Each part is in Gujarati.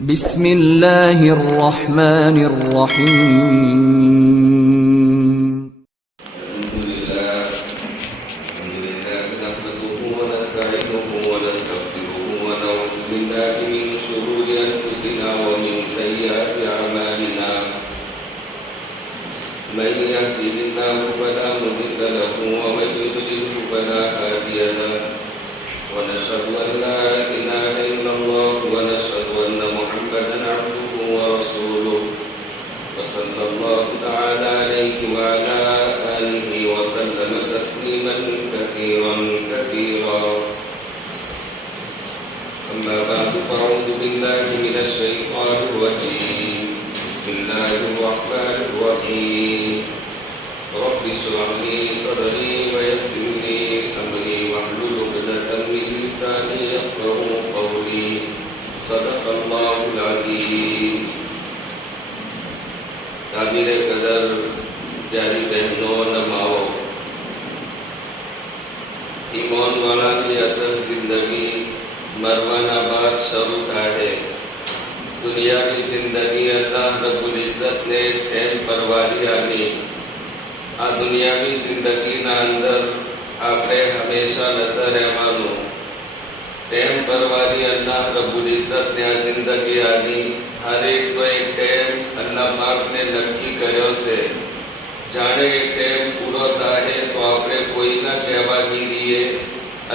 بسم الله الرحمن الرحيم الحمد لله نحمده ونستعينه ونستغفره ونعوذ بالله من شرور أنفسنا ومن سيئات أعمالنا من يهده الله فلا مضل له ومن يضلل فلا هادي له ونشهد أن لا إله إلا الله ونشهد أن محمدا عبده ورسوله وصلى الله تعالى عليه وعلى آله وسلم تسليما كثيرا أما بعد فأعوذ بالله من الشيطان الرجيم بسم الله الرحمن الرحيم رب اشرح لي صدري ويسر لي أمري واحلل عقدة من لساني يفقهوا قولي صدق الله العظيم काबिल कदर प्यारी बहनों न माओ, ईमान वाला की असल जिंदगी मरवाना बाद शुरू है। दुनिया की जिंदगी अल्लाह रब्बुल इज्जत ने टेम परवारी आनी आ दुनियावी जिंदगी ना अंदर आपने हमेशा नता रहवानो टेम परवारी अल्लाह रब्बुल इज्जत ने आ जिंदगी आनी हर एक को एक टेम अल्लाह पाक ने नक्की कर्यो से जाने एक टेम पूरो थाहे तो आपने कोई ना कहवानी रहीए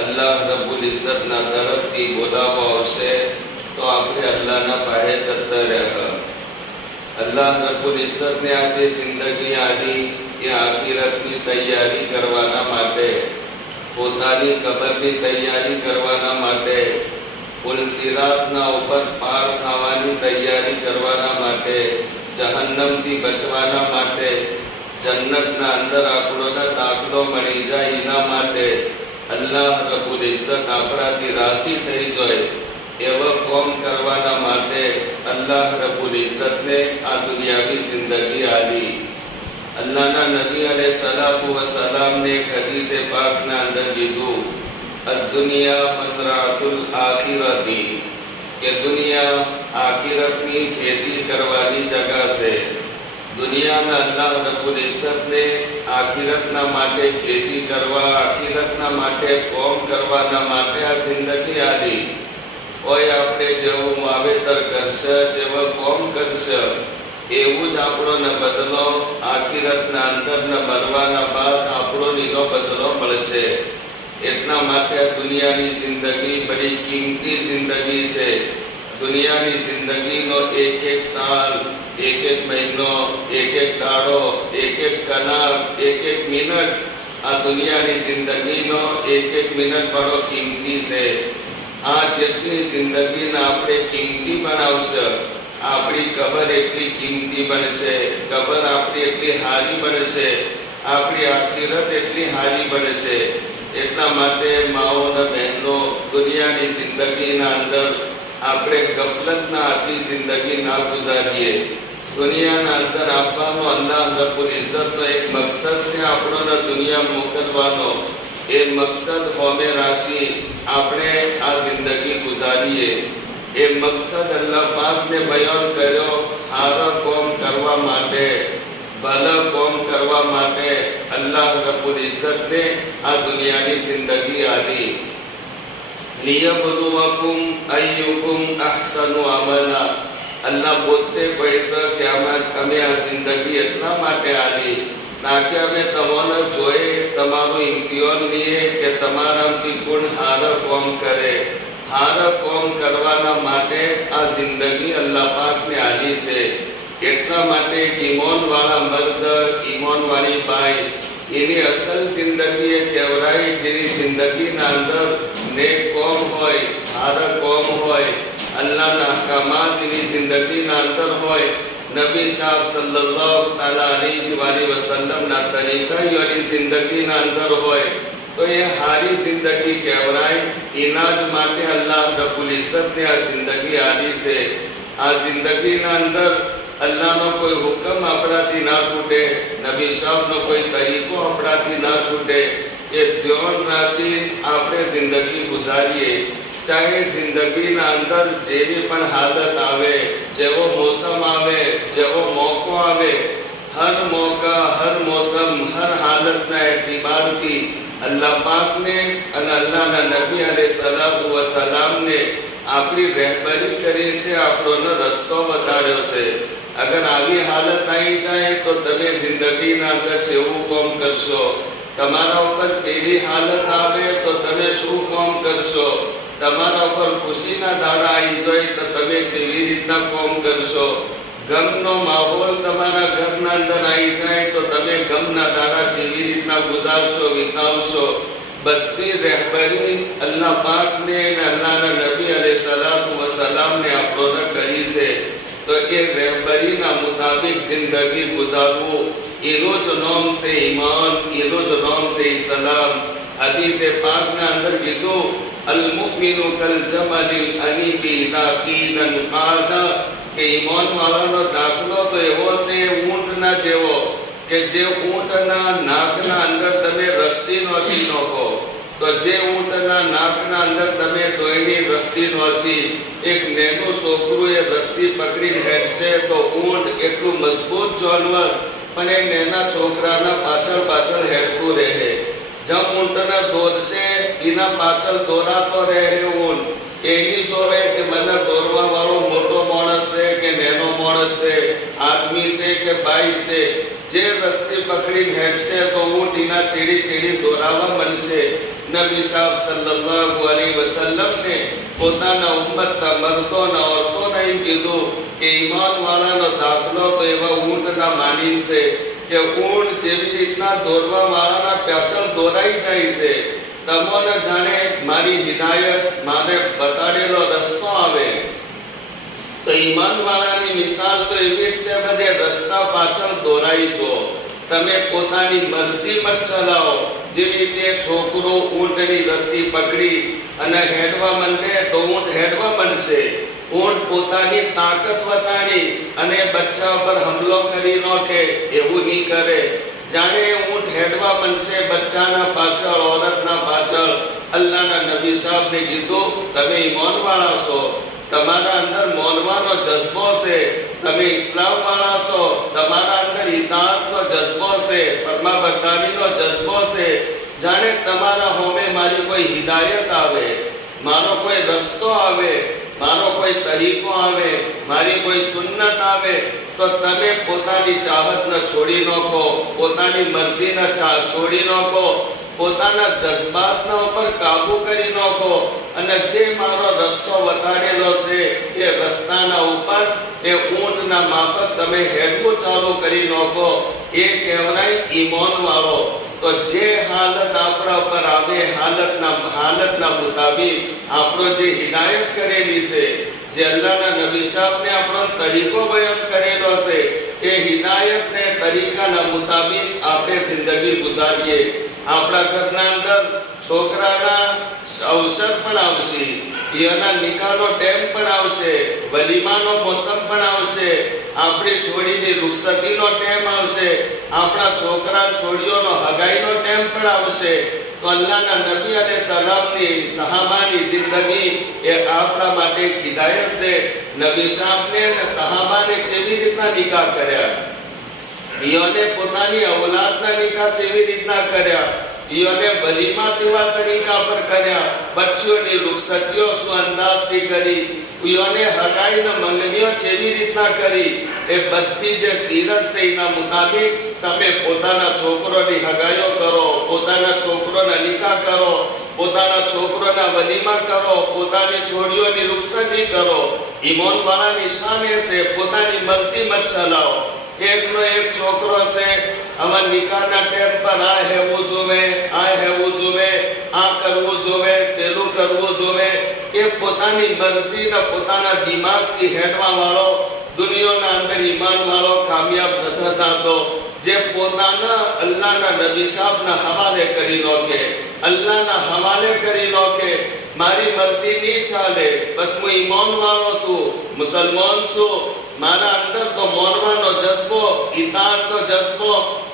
अल्लाह रब्बुल इज्जत ना तरफ थी बोलावा आवशे तो आपने अल्लाह ना पाहे जता रह। अल्लाह रब्बुल इज्जत ने आज जिंदगी आनी ये आखिरत की तैयारी करवाना माटे पोतानी कबर की तैयारी करवाना माटे पुल सिरात ना ऊपर पार थावानी तैयारी करवाना माटे जहन्नम थी बचवाना माटे जन्नत ना अंदर आपणो ना दाखलो मळी जाय एना माटे अल्लाह रब्बुल इज्जत आपणाथी राजी थई जाय एवो काम करवाना माटे अल्लाह रब्बुल इज्जत ने आ दुनियावी जिंदगी आली। अल्लाह ना नबी अलैहिस्सलातु वस्सलाम ने एक हदीस पाक ना अंदर कीधु दुनिया मज़राअतुल आखिरती के दुनिया आखिरत की खेती करवानी जगह से दुनिया में अल्लाह रब्बुल इज्जत ने आखिरत ना माटे खेती करवा आखिरत ना माटे कौम करवाना माटे आ जिंदगी आली ओय आपणे जेवुं वावेतर करशे जेवो कौम करशे एवं ज आपणो न बदलो आखिरत ना अंदर न मरवाना बाद आपणो नीनो बदलो मळशे। इतना माटे दुनिया की जिंदगी बड़ी कीमती जिंदगी से दुनिया की जिंदगी नो एक एक साल एक एक महीनो एक एक दाड़ो एक एक कलाक एक एक मिनट आ दुनिया की जिंदगी नो एक एक मिनट बड़ो कीमती से आ जितनी जिंदगी ने आपणे कीमती बनावशे आपणी कबर एटली कीमती बनशे कबर आपणी एटली हारी बनशे आपणी आखिरत एटली हारी बनशे। एटला माटे माओ ने बहनों दुनिया की जिंदगी ना अंदर आपणे गफलत ना आती जिंदगी ना गुजारीए दुनिया ना अंदर आपनो अल्लाह रब्बुल इज्जत नो एक मकसद से आपनो ना दुनिया मोकलवानो ए मकसद होमे राशि आपणे आ जिंदगी गुजारीए ए मकसद अल्लाह पाक ने बयान कर्यो हारा कौम करवा माटे भला कौम करवा माटे अल्लाह रब्बुल इज्जत ने आ दुनिया की जिंदगी आली लियबलुवकुम अय्युकुम अहसनु अमला अल्लाह पोते पैसा के हमें आ जिंदगी इतना माटे आली ताकि हमें तमोने जोए तमारो इम्तिहान लिए के तमारा की गुण हारा कौम करे हारा कौम करवाना माटे आ जिंदगी अल्लाह पाक ने आली से एटला माटे ईमान वाला मर्द ईमान वाली बाई इनी असल जिंदगी केवराई जेनी जिंदगी ना अंदर नेक कौम होय हारा कौम होय अल्लाह ना अहकामात इनी जिंदगी ना अंदर होय नबी साहब सल्लल्लाहु ताला अलैहि वसल्लम ना तरीका वाली जिंदगी ना अंदर होय तो ये हारी जिंदगी केवराई इनाज माटे अल्लाह रब्बुल इज्जत ने आ जिंदगी आली से आ जिंदगी ना अंदर अल्लाह नो कोई हुक्म अपनाती ना छूटे नबी साहब नो कोई तरीको अपनाती ना छूटे ये ध्यान राशि आपने जिंदगी गुजारिए ચાહે જિંદગીના અંદર જેવી પણ હાલત આવે, જેવો મોસમ આવે, જેવો મોકો આવે, હર મોકા, હર મોસમ, હર હાલતના એતબારથી અલ્લાહ પાકને અને અલ્લાહના નબી અલૈહિસ્સલાતુ વસલામને આપણી રહેબરી કરી છે, આપણોનો રસ્તો બતાડ્યો છે. અગર આવી હાલત આવી જાય તો તમે જિંદગીના અંદર જેવું કામ કરશો, તમારા ઉપર પેલી હાલત આવે તો તમે શું કામ કરશો, તમારા ઉપર ખુશીના દાડા આવી જાય તો તમે જેવી રીતના કામ કરશો, ગમનો માહોલ તમારા ઘરના અંદર આવી જાય તો તમે ગમના દાડા જેવી રીતના ગુજારશો, વિતાવશો, બધી રહેબરી અલ્લાહ પાકને અને અલ્લાહના નબી અલૈહિસ્સલાતુ વસલામને આપણને કરી છે. તો એ રહેબરીના મુતાબિક જિંદગી ગુજારવું, એનો જ નામ છે ઈમાન, એનો જ નામ છે ઇસ્લામ. હદીસે પાકના અંદર કીધું, અલ મુમિનુ કલ જમલિલ અનીફી ઇદા કીનન કાદા, કે ઈમાન વાળાનો દાખલો તો એવો છે ઊંટના જેવો, કે જે ઊંટના નાકના અંદર તમે રસ્સી નોશી નાખો, તો જે ઊંટના નાકના અંદર તમે દોયની રસ્સી નોશી, એક નેનું છોકરું એ રસ્સી પકડીને હેડશે તો ઊંટ એટલું મજબૂત જાનવર પણ એ નેના છોકરાના પાછળ પાછળ હેડતું રહે. જેમ ઊંટને દોરશે એના પાછળ દોરાતો રહે ઊંટ. એની જોવે કે મને દોરવા વાળો મોટો માણસ છે કે નેનો માણસ છે, આદમી છે કે ભાઈ છે. જે રસ્સી પકડીને હેડશે તો ઊંટ એના ચીડી ચીડી દોરાવા બનશે. નબી સાહેબ સલ્લલ્લાહુ અલૈહિ વસલ્લમને પોતાના ઉમ્મતના મર્દોના ઓરતોને એમ કીધું કે ઈમાન વાળાનો દાખલો તો એવા ઊંટના માની છે કે ઊંટ જેવી રીતના દોરવા વાળાના પાછળ દોરાઈ જાય છે. તમને જાણે મારી હિદાયત, મારે બતાડેલો રસ્તો આવે, તો ઈમાન વાળાની મિસાલ તો એવી જ છે, બધે રસ્તા પાછળ દોરાઈ જો. તમે પોતાની મરજી મત ચલાવો. જેવી રીતે છોકરો ઊંટની રસ્સી પકડી અને હેડવા માંડે તો ઊંટ હેડવા માંડશે. ઊંટ પોતાની તાકાત વતાડી અને બચ્ચા પર હુમલો કરી નાખે એવું નહીં કરે. જાણે ઊંટ હેડવા માંડશે બચ્ચાના પાછળ, औरतના પાછળ. અલ્લાહના નબી સાહેબને કીધું, તમે ઈમાન વાળા છો, તમારા અંદર માનવાનો જજ્બો છે, તમે ઇસ્લામ વાળા છો, તમારા અંદર ઇતાઅતનો જજ્બો છે, ફરમાબરદારીનો જજ્બો છે. જાણે તમારા હોમે મારી કોઈ હિદાયત આવે, મારો કોઈ રસ્તો આવે, મારો કોઈ તરીકો આવે, મારી કોઈ સુન્નત આવે, તો તમે પોતાની ચાહતને છોડી નાખો, પોતાની મરજીને છોડી નાખો, પોતાના જજ્બાતના ઉપર કાબુ કરી નાખો અને જે મારો રસ્તો બતાડેલો છે એ રસ્તાના ઉપર એ ઊંટના માફક તમે હેડવું ચાલુ કરી નાખો. એ કહેવાય ઈમાન વાળો. તો જે હાલત આપણા ઉપર આવે, હાલતના મુતાબિક આપણો જે હિદાયત કરેલી છે, જે અલ્લાહના નબી સાહેબને આપણો તરીકો બયાન કરેલો છે, એ હિદાયતને તરીકાના મુતાબિક આપણે જિંદગી ગુજારીએ. આપણા ઘરના અંદર છોકરાના અવસર પણ આવશે, એના નિકાહનો ટાઈમ પણ આવશે, વલીમાનો મોસમ પણ આવશે, આપણી છોડીની રૂખસતીનો ટાઈમ આવશે, આપણા છોકરા છોડીઓનો હગાઈનો ટાઈમ પણ આવશે. તો અલ્લાહના નબી અને સલામની સહાબાની જિંદગી એ આપણા માટે હિદાયત છે. નબી સાહેબને અને સહાબાને જેવી રીતના નિકાહ કર્યા, ઈઓને પોતાની ઔલાદના નિકાહ જેવી રીતના કર્યા, ઈઓને વલીમા જેવા તરીકા પર કર્યા, બચ્ચોની રૂખસતીઓ શું અંદાજથી કરી, ઈઓને હગાઈના મંગનીઓ જેવી રીતના કરી, એ બધી જે સીરત છે એના મુતાબિક તમે પોતાના છોકરોની હગાઈઓ કરો, પોતાના છોકરોના નિકાહ કરો, પોતાના છોકરોના વલીમા કરો, પોતાની છોડીઓની રૂખસતી કરો. ઈમાન વાળાની શાન એ છે પોતાની મરજી મત ચલાવો. એકનો એક છોકરો છે, અમાર નિકાહના ટાઈમ પર આ હેવું જોવે, આ હેવું જોવે, આ કરવું જોવે, પેલું કરવું જોવે. એ પોતાની મરજીને પોતાના દિમાગથી હેડવા વાળો, દુનિયાના અંદર ઈમાન વાળો કામયાબ નથી થતો. જે પોતાના અલ્લાહના નબી સાહેબના હવાલે કરી નાખે, અલ્લાહના હવાલે કરી નાખે, મારી મરજી નહીં ચાલે, બસ હું ઈમાન વાળો છું, મુસલમાન છું, મારા અંદર તો માનવાનો જજ્બો, ઇતાઅતનો જજ્બો,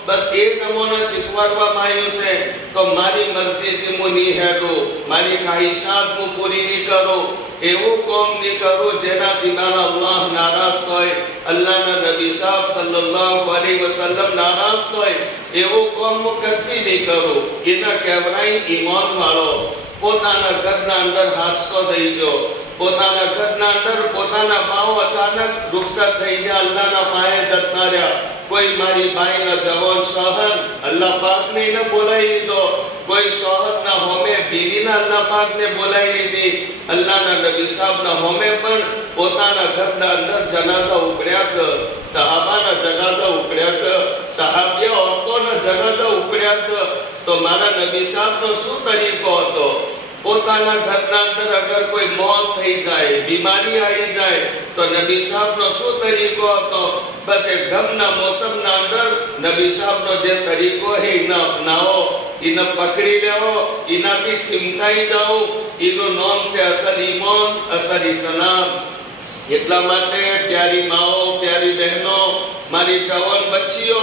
બસ એ તમને શીખવાડવામાં આવ્યું છે તો મારી મરજીથી હું નહીં હેડું, મારી ખ્વાહિશાત હું પૂરી નહીં કરું, એવું કામ નહીં કરું જેનાથી મારા અલ્લાહ નારાજ થાય, અલ્લાહના નબી સાહેબ સલ્લલ્લાહુ અલૈહિ વસલ્લમ નારાજ થાય, એવું કામ હું કદી નહીં કરું. એના કહેવાય ઈમાન વાળો. પોતાના ઘરના અંદર હાદસો થઈ ગયો, પોતાના ઘરના અંદર પોતાના બાઓ અચાનક રૂખસત થઈ ગયા, અલ્લાહના પાયે જતા રહ્યા. કોઈ મારી બાઈના જવાન શોહર અલ્લાહ પાકને ન બોલાવી લીધો, કોઈ શોહરના હોમે બીવીના અલ્લાહ પાકને બોલાવી લીધી. અલ્લાહના નબી સાહેબના હોમે પણ પોતાના ઘરના અંદર જનાઝા ઉપડ્યા છે, સહાબાના જનાઝા ઉપડ્યા છે, સહાબિયા ઓરતોના જનાઝા ઉપડ્યા છે. તો મારા નબી સાહેબનો શું તરીકો હતો? પોતાના ઘરના અંદર અગર કોઈ મોત થઈ જાય, બીમારી આવી જાય તો નબી સાહેબનો શું તરીકો હતો? બસ એ ગમના મોસમના અંદર નબી સાહેબનો જે તરીકો છે એને અપનાવો, એને પકડી લેવો, એનાથી ચિમટાઈ જાઓ. એનું નામ છે અસલ ઈમાન, અસલ ઇસ્લામ. એટલા માટે પ્યારી માઓ, પ્યારી બહેનો, મારી જવાન બચ્ચીઓ,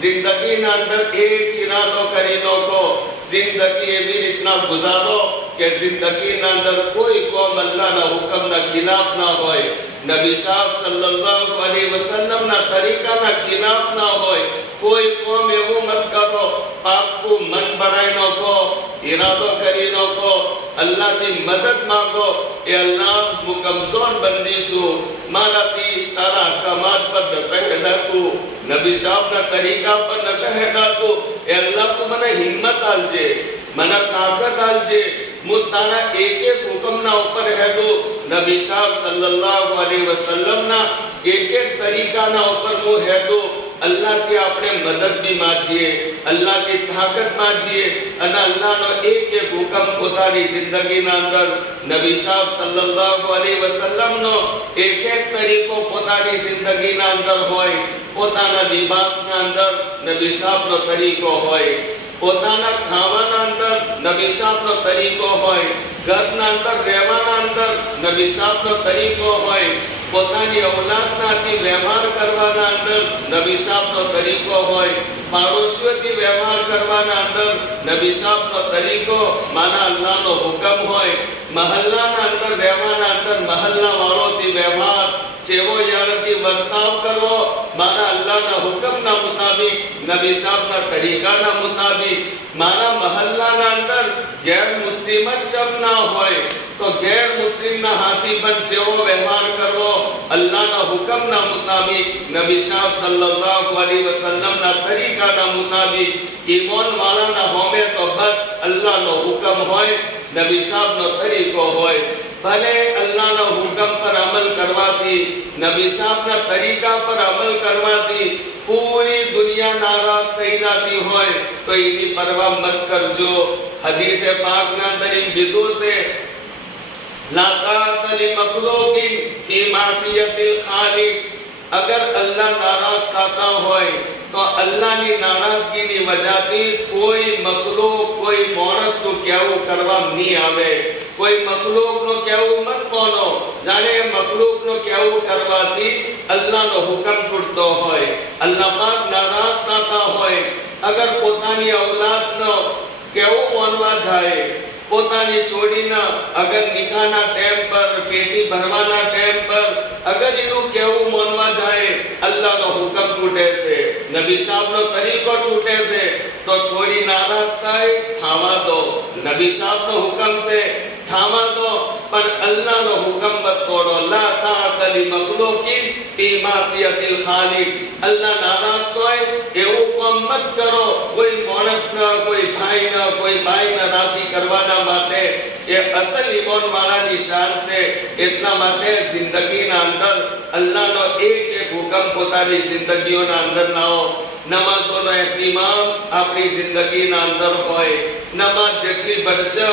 જિંદગીના અંદર એક ઇરાદો કરી નાખો, જિંદગી એવી રીતના ગુજારો કે જિંદગીના અંદર કોઈ કોમ અલ્લાહના હુકમના ખિલાફ ના હોય, નબી સાહેબ સલ્લલ્લાહુ અલૈહિ વસલ્લમના તરીકાના ખિલાફ ના હોય. કોઈ કોમ એવું મત કરો, પાક્કું મન બનાવી નાખો, ઇરાદો કરી નાખો, અલ્લાહની મદદ માંગો. એ અલ્લાહ હું કમજોર બંદી છું, મારાથી તારા અહકામાત પર નથી હેડાતું, નબી સાહેબના તરીકા પર નથી હેડાતું. એ અલ્લાહ તું મને હિંમત આલજે, મને તાકાત આલજે, હું તારા એક એક હુકમના ઉપર હેડું. નબી સાહેબ સલ્લલ્લાહુ અલૈહિ વસલ્લમના એક એક તરીકાના ઉપર હું હેડું. અલ્લાહથી આપણે મદદ બી માંગીએ, અલ્લાહથી તાકાત માંગીએ અને અલ્લાહનો એક એક હુકમ પોતાની જિંદગીના અંદર નબી સાહેબ સલ્લલ્લાહુ અલૈહિ વસલ્લમનો એક એક તરીકો પોતાની જિંદગીના અંદર હોય. પોતાના લિબાસના અંદર નબી સાહેબનો તરીકો હોય, પોતાના ખાવાના અંદર નબી સાહેબનો તરીકો હોય, ઘરના અંદર રહેવાના અંદર નબી સાહેબનો તરીકો હોય, પોતાની ઔલાદનાથી વ્યવહાર કરવાના અંદર નબી સાહેબનો તરીકો હોય, પાડોશીઓથી વ્યવહાર કરવાના અંદર નબી સાહેબનો તરીકો માના અલ્લાહનો હુકમ હોય, મહલ્લાના અંદર રહેવાના અંદર મહલ્લા વાળોથી વ્યવહાર, જેવો યારથી વર્તાવ કરવો મારા અલ્લાહના હુકમના મુતાબિક, નબી સાહેબના તરીકાના મુતાબિક. મારા મહલ્લાના અંદર ગેર મુસ્લિમ જ ના હોય તો ગેર મુસ્લિમના હાથી પણ જેવો વ્યવહાર કરવો અલ્લાહના હુકમના મુતાબિક, નબી સાહેબ સલ્લલ્લાહુ અલૈહિ વસલ્લમના તરીકાના મુતાબિક. ઈમાન વાળાના હોમે તો બસ અલ્લાહનો હુકમ હોય, નબી સાહેબનો તરીકો હોય. ભલે અલ્લાહના હુકમ પર અમલ કરવાથી, નબી સાહેબના તરીકા પર અમલ કરવાથી પૂરી દુનિયા નારાજ થઈ જતી હોય તો એની પરવા મત કરજો. હદીસે પાકના અંદર કીધું છે, લા તાત લી મખલૂકિન ફી માસિયતિલ ખાલિક. અગર અલ્લાહ નારાજ થતા હોય તો અલ્લાહની નારાજગીની વજહથી કોઈ મખલૂક, કોઈ માણસનું કહેવું કરવા નહીં આવે. કોઈ મખલૂકનું કહેવું મત માનો, જાણે મખલૂકનું કહેવું કરવાથી અલ્લાહનો હુકમ તૂટતો હોય, અલ્લાહ પાક નારાજ થતા હોય. અગર પોતાની ઔલાદનો કહેવું માનવા જાય, પોતાની છોડીના અગર નિકાહના ટાઈમ પર, પેટી ભરવાના ટાઈમ પર અગર એનું કહેવું માનવા જાય, અલ્લાહનો હુકમ તૂટે છે, નબી સાહેબનો તરીકો છૂટે છે તો છોડી નારાજ થાય, થાવા દો. નબી સાહેબનો હુકમ છે, થાવા દો, પણ અલ્લાહનો હુકમ મત તોડો. લા તાત લી મખલૂકિન ફી માસિયતિલ ખાલિક. અલ્લાહ નારાજ થાય એવું કામ મત કરો. કોઈ માણસના, કોઈ ભાઈના, કોઈ બાઈના રાજી કરવાના માટે એ અસલ ઈમાન વાળાની શાન છે. એટલા માટે જિંદગીના અંદર અલ્લાહનો એક એક હુકમ પોતાની જિંદગીઓના અંદર લાવો. નમાઝોનો ehtimam આપણી જિંદગીના અંદર હોય. નમાઝ જેટલી બઢશે,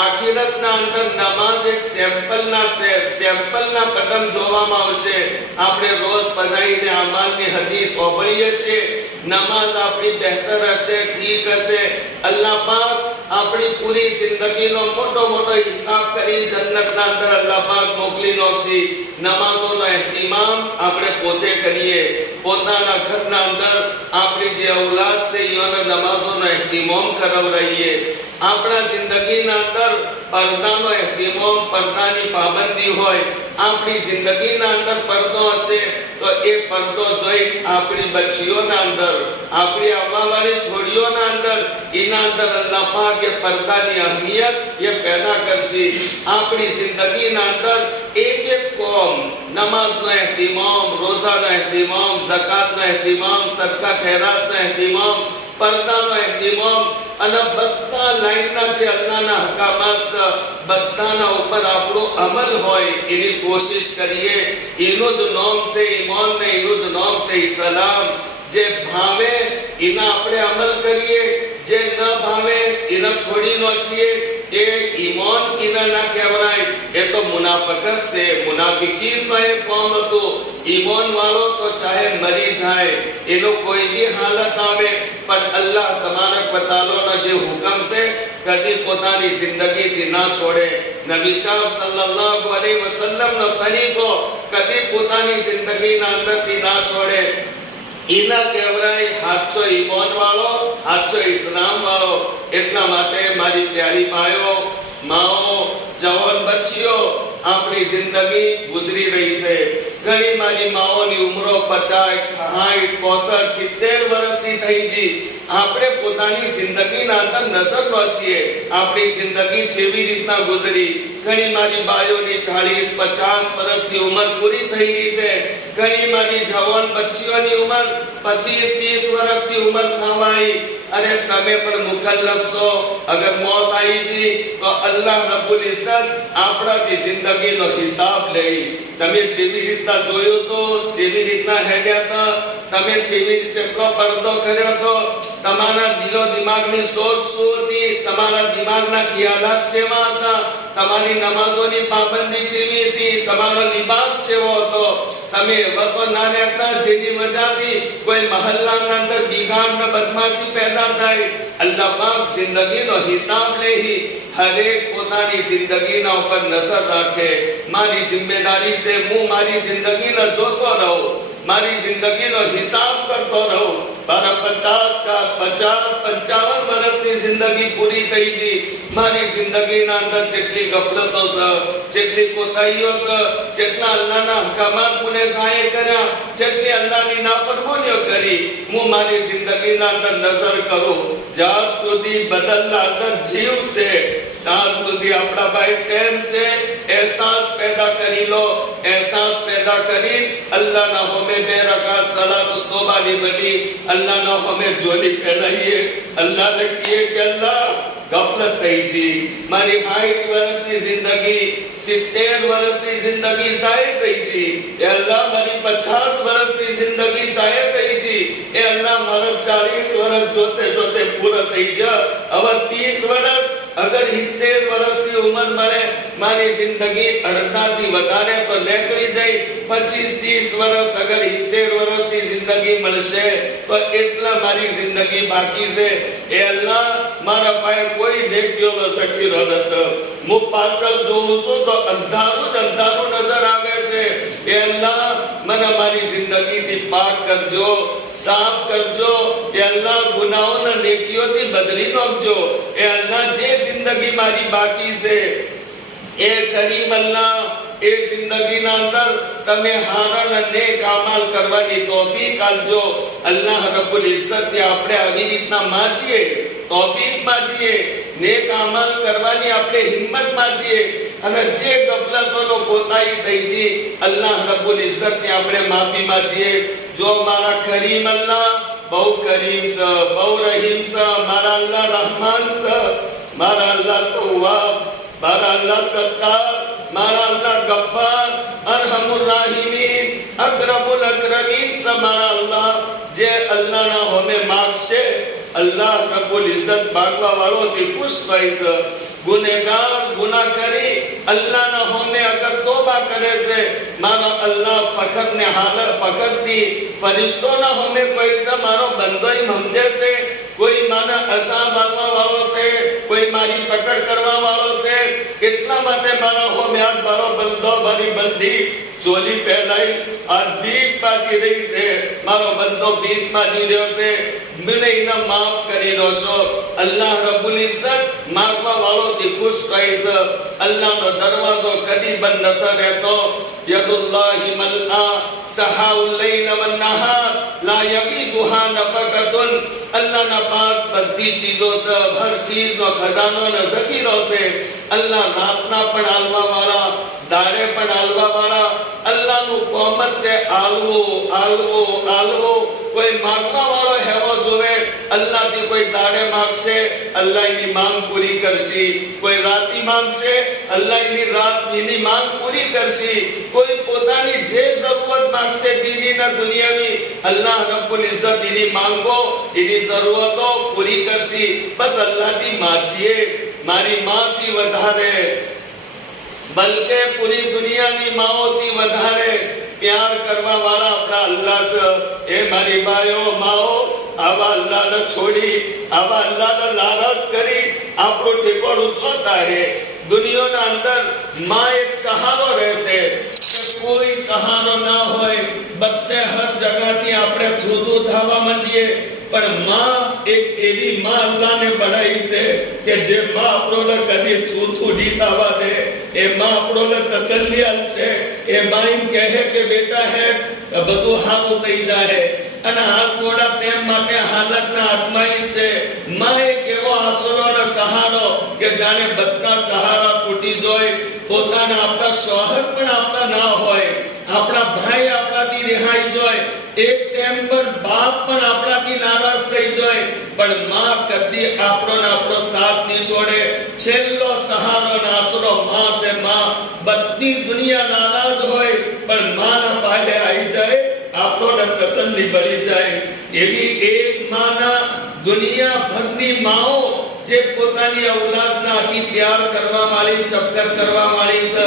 આખિરતના અંદર નમાઝ એક સેમ્પલના કદમ જોવામાં આવશે. આપણે રોજ ફજાઈને અમાલની હદીસ સાંભળીએ છીએ. નમાઝ આપણી બહેતર હશે, ઠીક હશે, અલ્લાહ પાક આપણી પૂરી જિંદગીનો મોટો હિસાબ કરી જન્નતના અંદર અલ્લાહ પાક મોકલી નાખશે. નમાઝોનો ehtimam આપણે પોતે કરીએ. પોતાના ઘરના અંદર આપણી જે ઔલાદ છે એને નમાઝોનો ehtimam કરાવરાઈએ. આપણા જિંદગીના અંદર પડદાનો ehtimam, પડદાની પાબંદી હોય. આપણી જિંદગીના અંદર પડદો હશે તો એ પડદો જોઈ આપણી બચ્ચીઓના અંદર, આપણી આવવાવાળી છોડીઓના અંદર એના અંદર અલ્લાહ પાક એ પડદાની અહેમિયત એ પેદા કરશે. આપણી જિંદગીના અંદર એક એક કોમ નમાઝનો ehtimam, રોઝાનો ehtimam, ઝકાતનો ehtimam, સદકા ખૈરાતનો ehtimam, પડદાનો ehtimam અને બધા લાઈનના જે અલ્લાહના હકામાત છે બધાના ઉપર આપણો અમલ હોય એની કોશિશ કરીએ. એનું જ નામ છે ઈમાન ને એનું જ નામ છે ઇસ્લામ. જે ભાવે એના આપણે અમલ કરીએ, જે ન ભાવે એના છોડી નો છીએ. એ ઈમાન એના ના કહેવાય, એ તો મુનાફકત છે. મુનાફિકીનો એ કોમ હતો. ઈમાન વાળો તો ચાહે મરી જાય, એનો કોઈ બી હાલત આવે પણ અલ્લાહ તબારક વ તઆલાનો જે હુકમ છે કદી પોતાની જિંદગીથી ના છોડે. નબી સાહેબ સલ્લલ્લાહુ અલૈહિ વસલ્લમનો તરીકો કદી પોતાની જિંદગીના અંદરથી ના છોડે. એના કહેવાય સાચો ઈમાન વાળો, સાચો ઇસ્લામ વાળો. એટલા માટે મારી પ્યારી ભાઈઓ, માઓ, જવાન બચ્ચીઓ, આપણી જિંદગી ગુજરી રહી છે. ઘણી મારી માઓની ઉંમરો 50, 60, 65, 70 વર્ષની થઈ ગઈ. આપણે પોતાની જિંદગીના અંદર નજર નોશીએ આપણી જિંદગી કેવી રીતના ગુજરી. ઘણી મારી બાયોની 40, 50 વર્ષની ઉંમર પૂરી થઈ ગઈ છે. ઘણી મારી જવાન બચ્ચીઓની ઉંમર 25, 30 વર્ષની ઉંમર થવાઈ. અરે તમે પણ મુકલ્લફ છો. અગર મોત આવી જી તો અલ્લાહ રબ્બુલ ઇઝ્ઝત આપણાથી જિંદગીનો હિસાબ લઈ. તમે જેવી રીતના જોયો તો, જેવી રીતના હેડ્યા હતા, તમે જેવી ચેટલો પડદો કર્યો તો, તમારા દિલો દિમાગની સોચ શું હતી, તમારા દિમાગના ખ્યાલાત કેવા હતા, તમારી નમાઝોની પાબંદી કેવી હતી, તમારો લિબાસ કેવો હતો. તમે વતો ના રહેતા જેની વજહથી કોઈ મહલ્લાના અંદર બિગાડ ને બદમાશી પેદા થાય. અલ્લાહ પાક જિંદગીનો હિસાબ લેહી. હરેક પોતાની જિંદગીના ઉપર નજર રાખે. મારી જિમ્મેદારી છે હું મારી જિંદગીને જોતો રહું, મારી જિંદગીનો હિસાબ કરતો રહું. મારા 50, 55 વર્ષની જિંદગી પૂરી થઈ ગઈ. મારી જિંદગીના અંદર જેટલી ગફલતો છે, જેટલી કોતાહીઓ છે, જેટલા અલ્લાહના હકામાત મને ઝાય કર્યા, જેટલી અલ્લાહની નાફરમાનીઓ કરી, હું મારી જિંદગીના અંદર નજર કરું. જ્યાં સુધી બદલના અંદર જીવ છે ત્યાં સુધી આપણા ભાઈ ટેમ છે. એહસાસ પેદા કરી લો. એહસાસ પેદા કરી અલ્લાહના હોમે 2 રકાત સલાત તોબાની બની અલ્લાહના હોમે જોડી ફેલાઈએ. અલ્લાહને કહીએ કે અલ્લાહ ગફલત થઈ ગઈ. મારી 60 વર્ષની જિંદગી, 70 વર્ષની જિંદગી ઝાય થઈ ગઈ. એ અલ્લાહ મારી 50 વર્ષની જિંદગી ઝાય થઈ ગઈ. એ અલ્લાહ મારા 40 વર્ષ જોતે જોતે પૂરા થઈ જા. હવે 30 વર્ષ અગર 70 વર્ષની ઉંમર મળે, મારી જિંદગી અડધાથી વધારે તો નીકળી જાય. 25-30 વર્ષ અગર 70 વર્ષની જિંદગી મળશે તો એટલા મારી જિંદગી બાકી છે. એ અલ્લાહ મારા પાસે કોઈ નેકીઓનો સકીરો નથી. હું પાછળ જોઉં છું તો અંધારું જ અંધારું નજર આવે છે. એ અલ્લાહ મને મારી જિંદગીથી પાક કરજો, સાફ કરજો. એ અલ્લાહ ગુનાહોને નેકીઓથી બદલી નાખજો. એ અલ્લાહ જે જિંદગી મારી બાકી છે એ કરીમ અલ્લાહ એ જિંદગીના અંદર તમે હારા અને નેક અમલ કરવાની તૌફીક આપજો. અલ્લાહ રબ્બુલ ઇઝ્ઝત આપણે આવી રીતના માંગીએ, તૌફીક માંગીએ, નેક અમલ કરવાની આપણે હિંમત માંગીએ. અને જે ગફલતોનો કોતાહી થઈ ગઈ અલ્લાહ રબ્બુલ ઇઝ્ઝત ને આપણે માફી માંગીએ. જો મારા કરીમ અલ્લાહ બહુ કરીમ છે, બહુ રહીમ છે. મારા અલ્લાહ रहमान છે, મારા અલ્લાહ તૌવાબ, મારા અલ્લાહ સત્તાર, મારા અલ્લાહ ગફ્ફાર, અરહમુર રાહીમીન, અકરમુલ અકરમીન છે. મારા અલ્લાહ જે અલ્લાહના હોમે માગશે અલ્લાહ રબ્બુલ ઇઝ્ઝત માગવા વાળોથી ખુશ થાય છે. ગુનેગાર ગુનાહ કરી અલ્લાહના હોમે અગર તોબા કરે છે, મારો અલ્લાહ ફખરને હાલત ફખરથી ફરિશ્તોના હોમે કોઈ છે મારો બંદોય સમજે છે. કોઈ માને અઝાબ આપવા વાળો છે, કોઈ મારી પકડ કરવા વાળો છે. એટલા માટે મારા હોમે આજ મારો બંદો મારી બંદી ચોલી ફેલાઈ આ ભીખ માગી રહી છે, મારો બંદો ભીખ માગી રહ્યો છે, મને એને માફ કરી દો છો. અલ્લાહ રબ્બુલ ઇઝ્ઝત માગવા વાળો થી ખુશ થાય છે. અલ્લાહનો દરવાજો કદી બંધ નતો રહેતો. યદુલ્લાહી મલઆ સહાઉલ લૈલ વન નહાર લા યગીઝુહા નફકતુન. અલ્લાહના પાક બધી ચીજો છે, હર ચીજનો ખજાનો ને ઝખીરો છે. અલ્લાહ રાતના પણ આલવા વાળા, દાડે પણ આલવા વાળા. અલ્લાહનું કોમત છે આલવો આલવો આલવો. કોઈ માંગવા વાળો હેવો જોવે. અલ્લાહથી કોઈ દાડે માંગશે, અલ્લાહ એની માંગ પૂરી કરશે. કોઈ રાતી માંગશે, અલ્લાહ એની રાતની માંગ પૂરી કરશે. કોઈ પોતાની જે જરૂરત માંગશે દીની ના દુનિયાની, અલ્લાહ રબ્બુલ ઇઝ્ઝત એની માંગો, એની જરૂરતો પૂરી કરશે. બસ અલ્લાહથી માંગીએ. મારી માથી વધારે, બલકે પૂરી દુનિયાની માઓથી વધારે પ્યાર કરવા વાળા આપણા અલ્લાહ છે. એ મારી બાયો માઓ, આવા અલ્લાહને છોડી, આવા અલ્લાહને નારાજ કરી આપણું ઠેકોડું ચોતા હે. દુનિયાના અંદર માં એક સહારો રહેશે. કોઈ સહારો ના હોય, બધે હર જગ્યાથી આપણે થૂથું થવા માંડીએ. પણ માં એક એવી માં અલ્લાહને બનાવી છે કે જે માં આપણોને કદી થૂથું નહીં થવા દે. એ માં આપણોને તસલ્લી આપશે. એ માં એમ કહે કે બેટા હે બધું હારું થઈ જાય. અને હાલ થોડા ટાઈમ માટે હાલતના હાથમાં છે. માં એક એવો આસરો અને સહારો કે જાણે બધા સહારા તૂટી જાય. પોતાના આપણા શોહર પણ આપણા ના હોય, આપણા ભાઈ આપણાથી રિહાઈ જાય, એક ટાઈમ પર બાપ પણ આપણાથી નારાજ થઈ જાય, પણ માં કદી આપણો સાથ નહીં છોડે. છેલ્લો સહારો અને આસરો માં છે. માં બધી દુનિયા નારાજ હોય પણ માના પાહે આવી જાય, આપણોને તસલ્લી મળી જાય. એવી એક માના દુનિયાભરની માઓ જે પોતાની ઔલાદના અતિ પ્યાર કરવા વાળી, શફકત કરવા વાળી છે,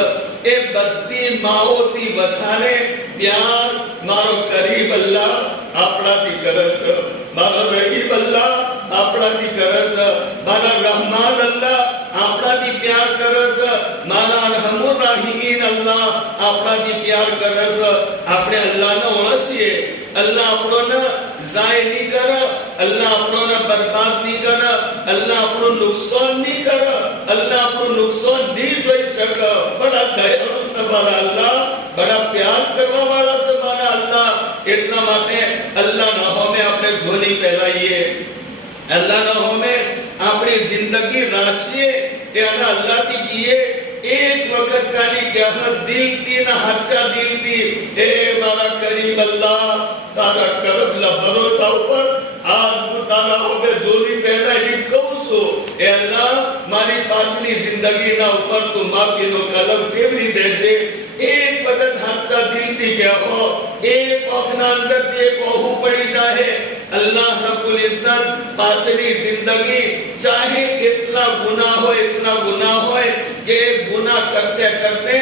એ બધી માઓથી વધારે પ્યાર મારો કરીબ અલ્લાહ આપણાથી કરે છે. મારો રહીમ અલ્લાહ આપણાથી કરે છે. મારા રહમાન અલ્લાહ આપણાથી પ્યાર કરે છે. મારા અરહમુર રાહીમીન અલ્લાહ આપણાથી પ્યાર કરે છે. આપણે અલ્લાહને ઓળખીએ. અલ્લાહ આપણોને ઝાય નહીં કરે, અલ્લાહ આપણોને બરબાદ નહીં કરે, અલ્લાહ આપણું નુકસાન નહીં કરે, અલ્લાહ આપણું નુકસાન નહીં જોઈ શકે. બડા દયાળુ છે મારા અલ્લાહ, બડા પ્યાર કરવા વાળા છે મારા અલ્લાહ. એટલા માટે અલ્લાહના હોમે આપણે ઝોલી ફેલાઈએ, અલ્લાહના હોમે આપણી જિંદગી રાખીએ. અને અલ્લાહથી કહીએ એક વખત કાની કહેવત દિલથી ને હાચા દિલથી, એ મારા કરીમ અલ્લાહ, તારા કરબલા ભરોસા ઉપર આ તારા હોમે જોલી ફેલાઈ કહું છું. એ અલ્લાહ મારી પાછલી જિંદગીના ઉપર તું માફીનો કલમ ફેરવી દેજે. એક વખત હાચા દિલથી કહેવો. એક ઓખના અંદરથી એક ઓહું પડી જાય. અલ્લાહ રબ્બુલ ઇઝ્ઝત પાછલી જિંદગી ચાહે એટલા ગુનાહ હોય કે ગુનાહ કરતે કરતે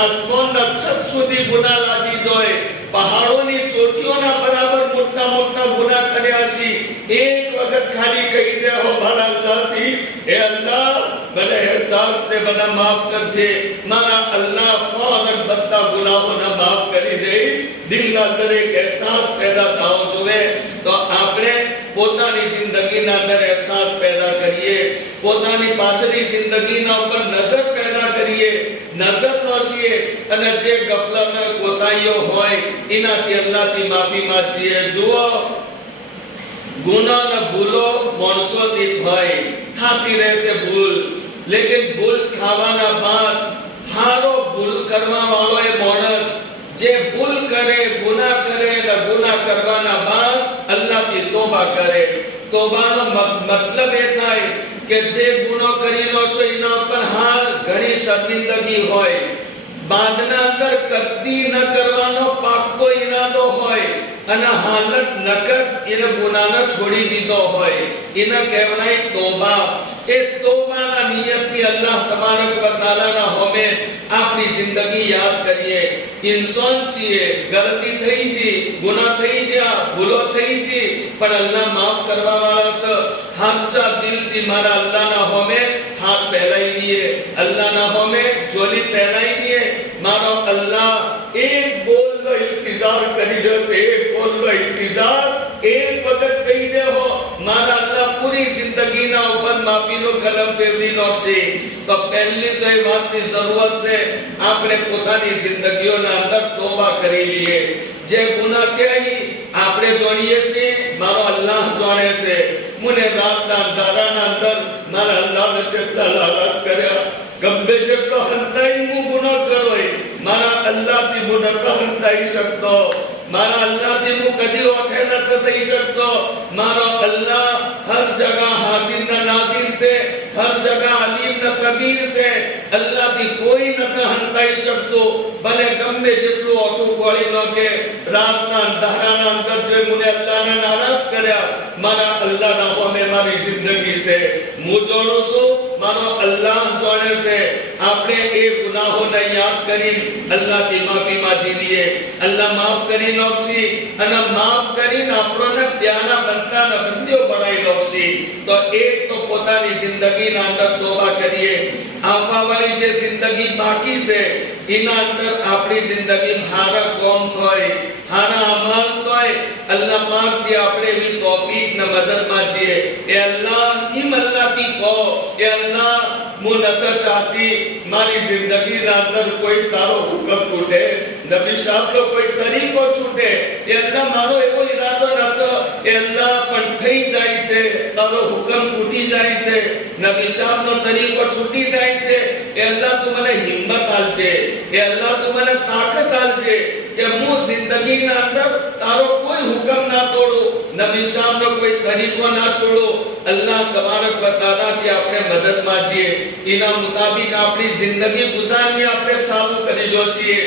આસમાનના છત સુધી ગુનાહ લાગી જાય. પહાડોની ચોટીઓના બરાબર મોટા મોટા ગુનાહ કર્યા છે. એક વખત ખાલી કહી દે હો મારા અલ્લાહથી, હે અલ્લાહ મને અહેસાસ છે, મને માફ કરજે. મારા અલ્લાહ ફૌરન બધા ગુનાહોને માફ કરી દે. દિલના દરેક અહેસાસ પેદા થવો જોઈએ. તો આપણે પોતાની જિંદગીના અંદર અહેસાસ પેદા કરીએ, પોતાની પાછલી જિંદગીના ઉપર નજર પેદા કરીએ, નજર નોશીએ. અને જે ગફલત અને કોતાહીઓ હોય એનાથી અલ્લાહથી માફી માંગીએ. જુઓ, ગુનાહ અને ભૂલો માણસોથી થાય, થતી રહેશે ભૂલ. લેકિન ભૂલ ખાવાના બાદ હારો ભૂલ કરવા વાળો એ માણસ જે ભૂલ કરે, ગુનાહ કરે અને ગુનાહ કરવાના બાદ અલ્લાહથી તોબા કરે. તોબાનો મતલબ એ થાય કે જે ગુનો કરી લો છો એના ઉપર હાલ ઘણી શર્મિંદગી હોય, બાદના અંદર કદી ન કરવાનો પાક્કો ઈરાદો હોય, અને હાલત નકદ એને ગુનાને છોડી દીધો હોય, એને કહેવાય તોબા. એ તોબાના નિયતથી અલ્લાહ તબારક વ તઆલાના હોમે આપણી જિંદગી યાદ કરીએ. ઇન્સાન છીએ, ગલતી થઈ છે, ગુનાહ થઈ ગયા, ભૂલો થઈ છે, પણ અલ્લાહ માફ કરવા વાળા છે. હાચા દિલથી મારા અલ્લાહના હોમે હાથ ફેલાઈ દઈએ, અલ્લાહના હોમે જોલી ફેલાઈ દઈએ. મારો અલ્લાહ એક इंतजार કરી રહ્યો છે એક બોલનો इंतजार એક વખત કહી દેહો મારા અલ્લાહ પૂરી જિંદગીના ઉપર માફીનો કલમ ફેરવી નાખશે તો પહેલી તો એ વાતની જરૂરત છે આપણે પોતાની જિંદગીઓના અંદર તોબા કરી લઈએ જે ગુનાહ કઈ આપણે જાણીએ છીએ મારો અલ્લાહ જાણે છે મને રાતના અંધારાના અંદર મારા અલ્લાહને જેટલા લાલચ કર્યા ગમે જેટલો હંતાઈ હું ગુનાહ કરો મારા અલ્લાહથી હું ન હંતાઈ શકતો મારા અલ્લાહથી હું કદી ઓઠે ન થઈ શકતો મારો અલ્લાહ હર જગહ હાજિર ન નાઝિર છે હર જગહ અલીમ ન ખબીર છે અલ્લાહથી કોઈ ન હંતાઈ શકતો ભલે ગમે જેટલું ઓઠું ખોળી નો કે રાતના અંધારાના અંદર જે મને અલ્લાહને નારાજ કર્યા મારા અલ્લાહના હોમે મારી જિંદગી છે હું જાણું છું મારો અલ્લાહ જાણે છે આપણે એ ગુનાહોને યાદ કરી અલ્લાહની માફી માંગી લઈએ અલ્લાહ માફ કરી નાખશે અને માફ કરીને આપણને પ્યારા બંદાના બંદીઓ બનાવી નાખશે તો એક તો પોતાની જિંદગીના અંદર તોબા કરીએ આવવાવાળી જે જિંદગી બાકી છે એના અંદર આપણી જિંદગી હારા કોમ થાય હારા અમલ થાય અલ્લાહ પાક થી આપણે એવી તૌફીક ને મદદ માંગીએ એ અલ્લાહ ઈમ અલ્લાહ કી કહો એ અલ્લાહ હું નથી ચાહતી મારી જિંદગીના અંદર કોઈ તારો હુકમ તૂટે નબી સાહેબનો કોઈ તરીકો છૂટે એ અલ્લાહ મારો એવો ઈરાદો નતો એ અલ્લાહ પણ થઈ જાય છે તારો હુકમ તૂટી જાય છે નબી સાહેબનો તરીકો છૂટી જાય છે એ અલ્લાહ તું મને હિંમત આલજે એ અલ્લાહ તું મને તાકાત આલજે કે હું જિંદગીના અંદર તારો કોઈ હુકમ ના તોડું નબી સાહેબનો કોઈ તરીકો ના છોડું અલ્લાહ તબારક વ તઆલા થી આપણે મદદ માંગીએ એના મુતાબિક આપણી જિંદગી ગુજારવી આપણે ચાલુ કરી લો છીએ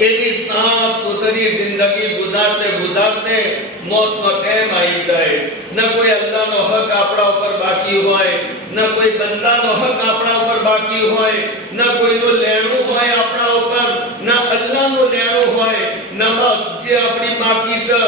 એવી સાફ સુથરી જિંદગી ગુજારતે ગુજારતે મોતનો ટાઈમ આવી જાય ન કોઈ અલ્લાહનો હક આપણા ઉપર બાકી હોય ન કોઈ બંદાનો હક આપણા ઉપર બાકી હોય ન કોઈનું લેણું હોય આપણા ઉપર ન અલ્લાહનું લેણું હોય નમાઝ જે આપણી બાકી છે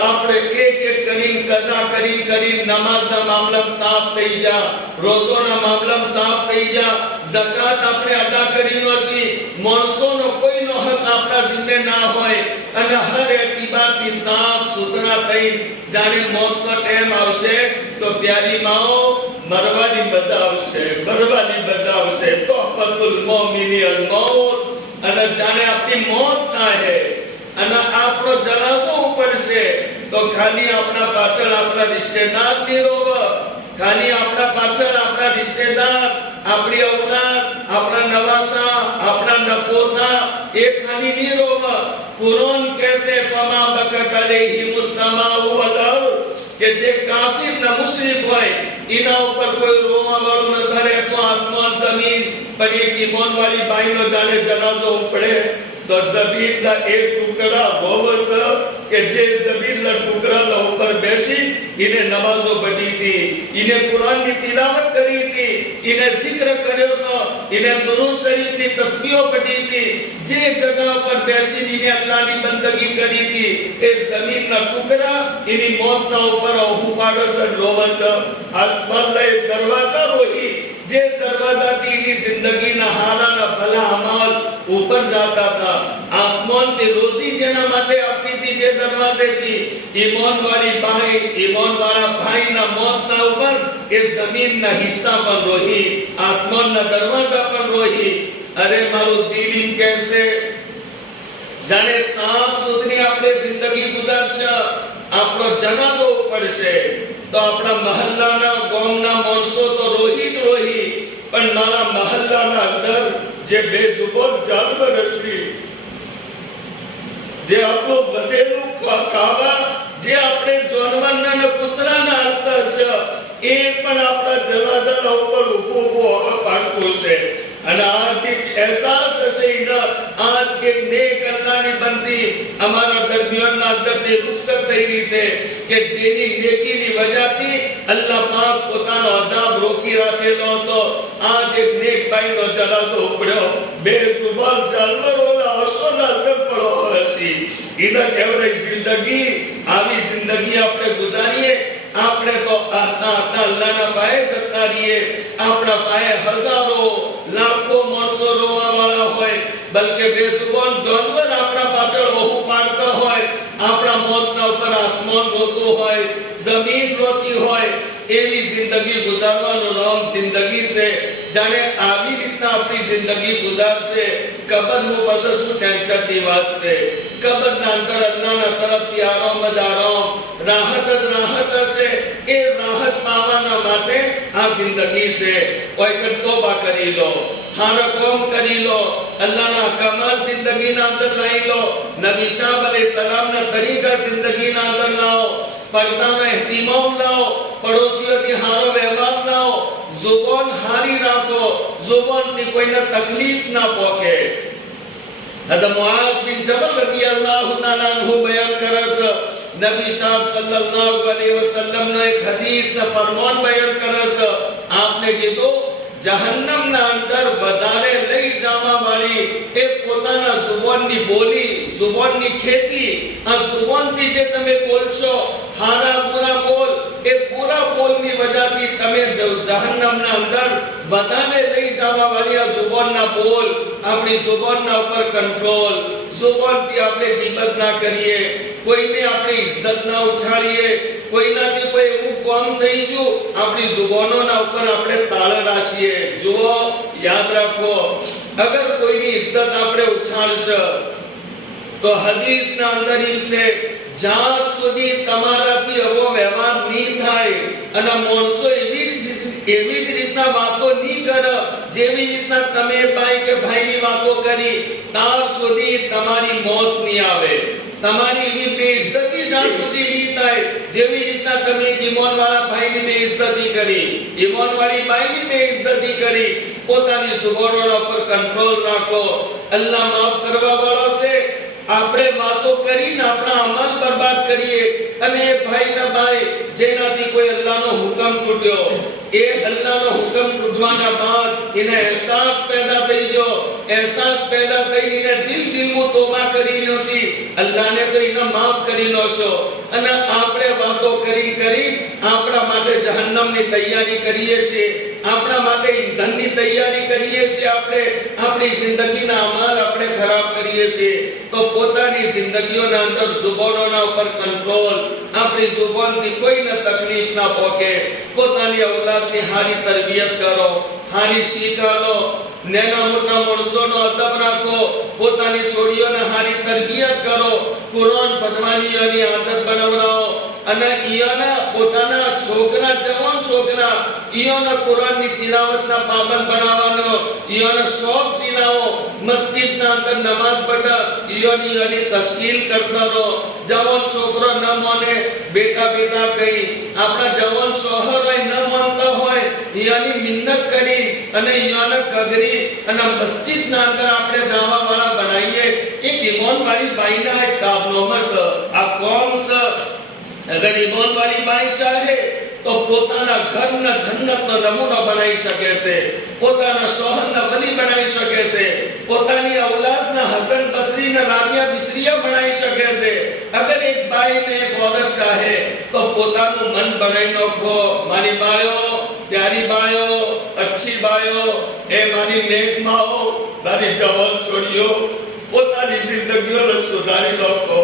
આપણે એક એક કરીને કઝા કરી નમાઝના મામલામાં સાફ થઈ જા રોઝોના મામલામાં સાફ થઈ જા ઝકાત આપણે અદા કરી નો છી માણસોનો કોઈનો હક આપણા જિમ્મે ના હોય અને હર એતિબારની સાફ સુથરા થઈ જાણે મોતનો ટાઈમ આવશે તો પ્યારી માઓ મરવાની મજા આવશે તોહફતુલ મોમિની અલ મૌત અને જાણે આપણી મોત થાય અને આપણો જનાસો ઉપડશે તો ખાલી આપણા પાછળ આપણા રિશ્તેદાર ની રોવે ખાલી આપણા પાછળ આપણા રિશ્તેદાર આપણી ઔલાદ આપણા નવાસા આપણા નપોતા એ ખાલી ની રોવે કુરાન કહેશે ફમા બકત અલૈહિમુસ સમાઉ વલ અર્દ કે જે કાફિર ના મુશરિક હોય એના ઉપર કોઈ રોવા વાળું ન કરે તો આસમાન જમીન પણ એક ઈમાન વાળી બાઈનો જાણે જનાઝો ઉપડે તો જમીનના એક ટુકડા બોવસ કે જે જમીનના ટુકડા ઉપર બેસી એને નમાઝો પઢી હતી એને કુરાનની તિલાવત કરી હતી એને zikr કર્યો તો એને દરૂદ શરીફની તસ્બીહો પઢી હતી જે જગહ પર બેસી એને અલ્લાહની બંદગી કરી હતી એ જમીનના ટુકડા એની મોતના ઉપર હુપાડો છે રોવસ આસમાનના એક દરવાજા રોહી જે દરવાજાથી એની જિંદગીના હારાના ભલા અમલ ઉપર જાતા હતા આસમાન ની રોશની જેના માટે આપતી હતી જે દરવાજેથી ઈમાન વાળી બાઈ ઈમાન વાળા ભાઈના મોતના ઉપર એ જમીનના હિસ્સા પણ રોહી આસમાનના દરવાજા પણ રોહી અરે મારું દિલ એમ કહેશે જાણે સાફ સુથરી આપણે જિંદગી ગુજારશે આપણો જનાઝો પડશે તો આપણા મહલ્લાના ગામના માણસો તો રોહી પણ મારા મહલ્લાના અંદર જે બેઝુબાન જાનવર હશે જે આપણો વધેલું ખાવા જે આપણે જાનવરના ને કૂતરાના હાલતા છે એ પણ આપણા જનાઝાના ઉપર ઊભો પાડતો છે અને આજ એક અહેસાસ હશે ઇના આજ કે નેક અલ્લાહની બંદી અમારા દરમિયાનના અંદરની રૂખસત થઈ રહી છે કે જેની નેકીની વજહથી અલ્લાહ પાક પોતાનો અઝાબ રોકી રાખેલો હતો આજ એક નેક ભાઈનો જનાઝો ઉપડ્યો બેઝુબાન જાનવરોના હશોના અંદર પડો હશે ઇના કહેવાય જિંદગી આવી જિંદગી આપણે ગુજારીએ આપણે તો અલ્લાહના પાએ જતા રહીએ આપણા પાએ હજારો લાખો માણસો રોવા વાળા હોય બલકે બેસુબાન જાનવર આપણા પાછળ ઓહુ આસમાન રોતું હોય, જમીન રોતી હોય, એવી જિંદગી ગુજારવાનું નામ જિંદગી છે. જાણે આવી રીતના આપણી જિંદગી ગુજારશે, કબરનું પછી શું ટેન્શનની વાત છે. કબરના અંદર અલ્લાહના તરફથી આરામ જ આરામ, રાહત જ રાહત હશે. એ રાહત પાવાના માટે આ જિંદગી છે. કોઈ કર તોબા કરી લો, હારો કામ કરી લો, અલ્લાહના કમાલ જિંદગીના અંદર લાવી લો, નબી સાહેબ અલૈહિસ્સલામના તરીકા જિંદગીના અંદર લાવો, પડદાનો ehtimam લાવો, પડોશીઓથી હારો વ્યવહાર લાવો, जुबान हारी રાખો, जुबानથી કોઈને તકલીફ ના પહોંચે. હઝરત મુઆઝ બિન જબલ રદિયલ્લાહુ તાઆલા અન્હુ બયાન કરે છે, નબી સાહેબ સલ્લલ્લાહુ અલૈહિ વસલ્લમનો એક હદીસનો ફરમાન બયાન કરે છે. આપને કીધું જહન્નમના અંદર વધારે લઈ જવા વાળી એ પોતાના જુબાનની બોલી, જુબાનની ખેતી, આ જુબાનથી જે તમે બોલશો, હારા બુરા બોલ, એ પૂરા બોલની વજહથી તમે જહન્નમના અંદર વધારે લઈ જવા વાળી આ જુબાનના બોલ, આપણી જુબાનના ઉપર કંટ્રોલ, જુબાનથી આપણે ગીબત ના કરીએ, કોઈને આપણી ઇજ્જત ના ઉછાળીએ, કોઈનાથી કોઈ એવું કામ થઈ ગયું, આપણી જુબાનોના ઉપર આપણે તાળ રાખીએ. જુઓ, યાદ રાખો, અગર કોઈની ઇજ્જત આપણે ઉછાળશે તો હદીસના અંદર એમ છે, જ્યાં સુધી તમારાથી એવો વ્યવહાર નહીં થાય અને માણસો એવી જ રીતના વાતો નહીં કરે જેવી રીતના તમે ભાઈ કે ભાઈની વાતો કરી, ત્યાર સુધી તમારી મોત નહીં આવે. તમારી એવી બેઇજ્જતી જ્યાં સુધી નહીં થાય જેવી રીતના તમે ઈમાનવાળા ભાઈની બેઇજ્જતી કરી, ઈમાનવાળી ભાઈની બેઇજ્જતી કરી. પોતાની જુબાનોના પર કંટ્રોલ રાખો. અલ્લાહ માફ કરવા વાળો છે. આપણે વાતો કરીને આપણા અમલ બરબાદ કરીએ અને એ ભાઈના ભાઈ જેનાથી કોઈ અલ્લાહનો હુકમ તૂટ્યો, એ અલ્લાહનો હુકમ તૂટવાના બાદ એને અહેસાસ પેદા થઈ ગયો, અહેસાસ પેદા થઈને એને દિલમાં તોબા કરી લ્યો છે, અલ્લાહને તો એને માફ કરી લો છો. અને આપણે વાતો કરી આપણા માટે જહન્નમની તૈયારી કરીએ છીએ, આપણા માટે ઈંધણની તૈયારી કરીએ છીએ, આપણે આપણી જિંદગીના અમલ આપણે ખરાબ કરીએ છીએ. તો પોતાની જિંદગીઓના અંદર જુબાનોના ઉપર કંટ્રોલ, આપણી જુબાનથી કોઈને તકલીફ ના પહોંચે. પોતાની ઔલાદની હારી તરબિયત કરો, હારી શીખ આલો, નેના મોટા માણસોનો અદબ રાખો, પોતાની છોડીઓને હારી તરબિયત કરો, કુરાન પઢવાની એની આદત બનાવરાવો અને ઈયાના પોતાના છોકરા, જવાન છોકરા, ઈયાના કુરાનની તિલાવતના પાબંદ બનાવવાનો, ઈયાનો શોખ દિલાવો, મસ્જિદના અંદર નમાઝ પઢા, ઈયાની તસ્કીલ કરતા રહો. જવાન છોકરો ન માને બેટા બેટા કહી, આપણા જવાન શોહર હોય ન માનતા હોય, ઈયાની મિન્નત કરી અને ઈયાને કગરી અને મસ્જિદના અંદર આપણે જવા વાળા બનાવીએ. એક ઈમાનવાળી બાઈના એક કાબનોમાં છે, આ કોમ છે. અગર ઈમાનવાળી બાઈ ચાહે તો પોતાના ઘરના જન્નતનો નમૂનો બનાવી શકે છે, પોતાના શોહરના વલી બનાવી શકે છે, પોતાની ઔલાદના હસન બસરી ને રાબિયા બિસરિયા બનાવી શકે છે. અગર એક બાઈ ને એક औरत ચાહે તો પોતાનું મન બનાવી નાખો, મારી બાયો, પ્યારી બાયો, અચ્છી બાયો, એ મારી નેક માઓ, મારી જવાન છોડીઓ, પોતાની જિંદગીઓને સુધારી નાખો.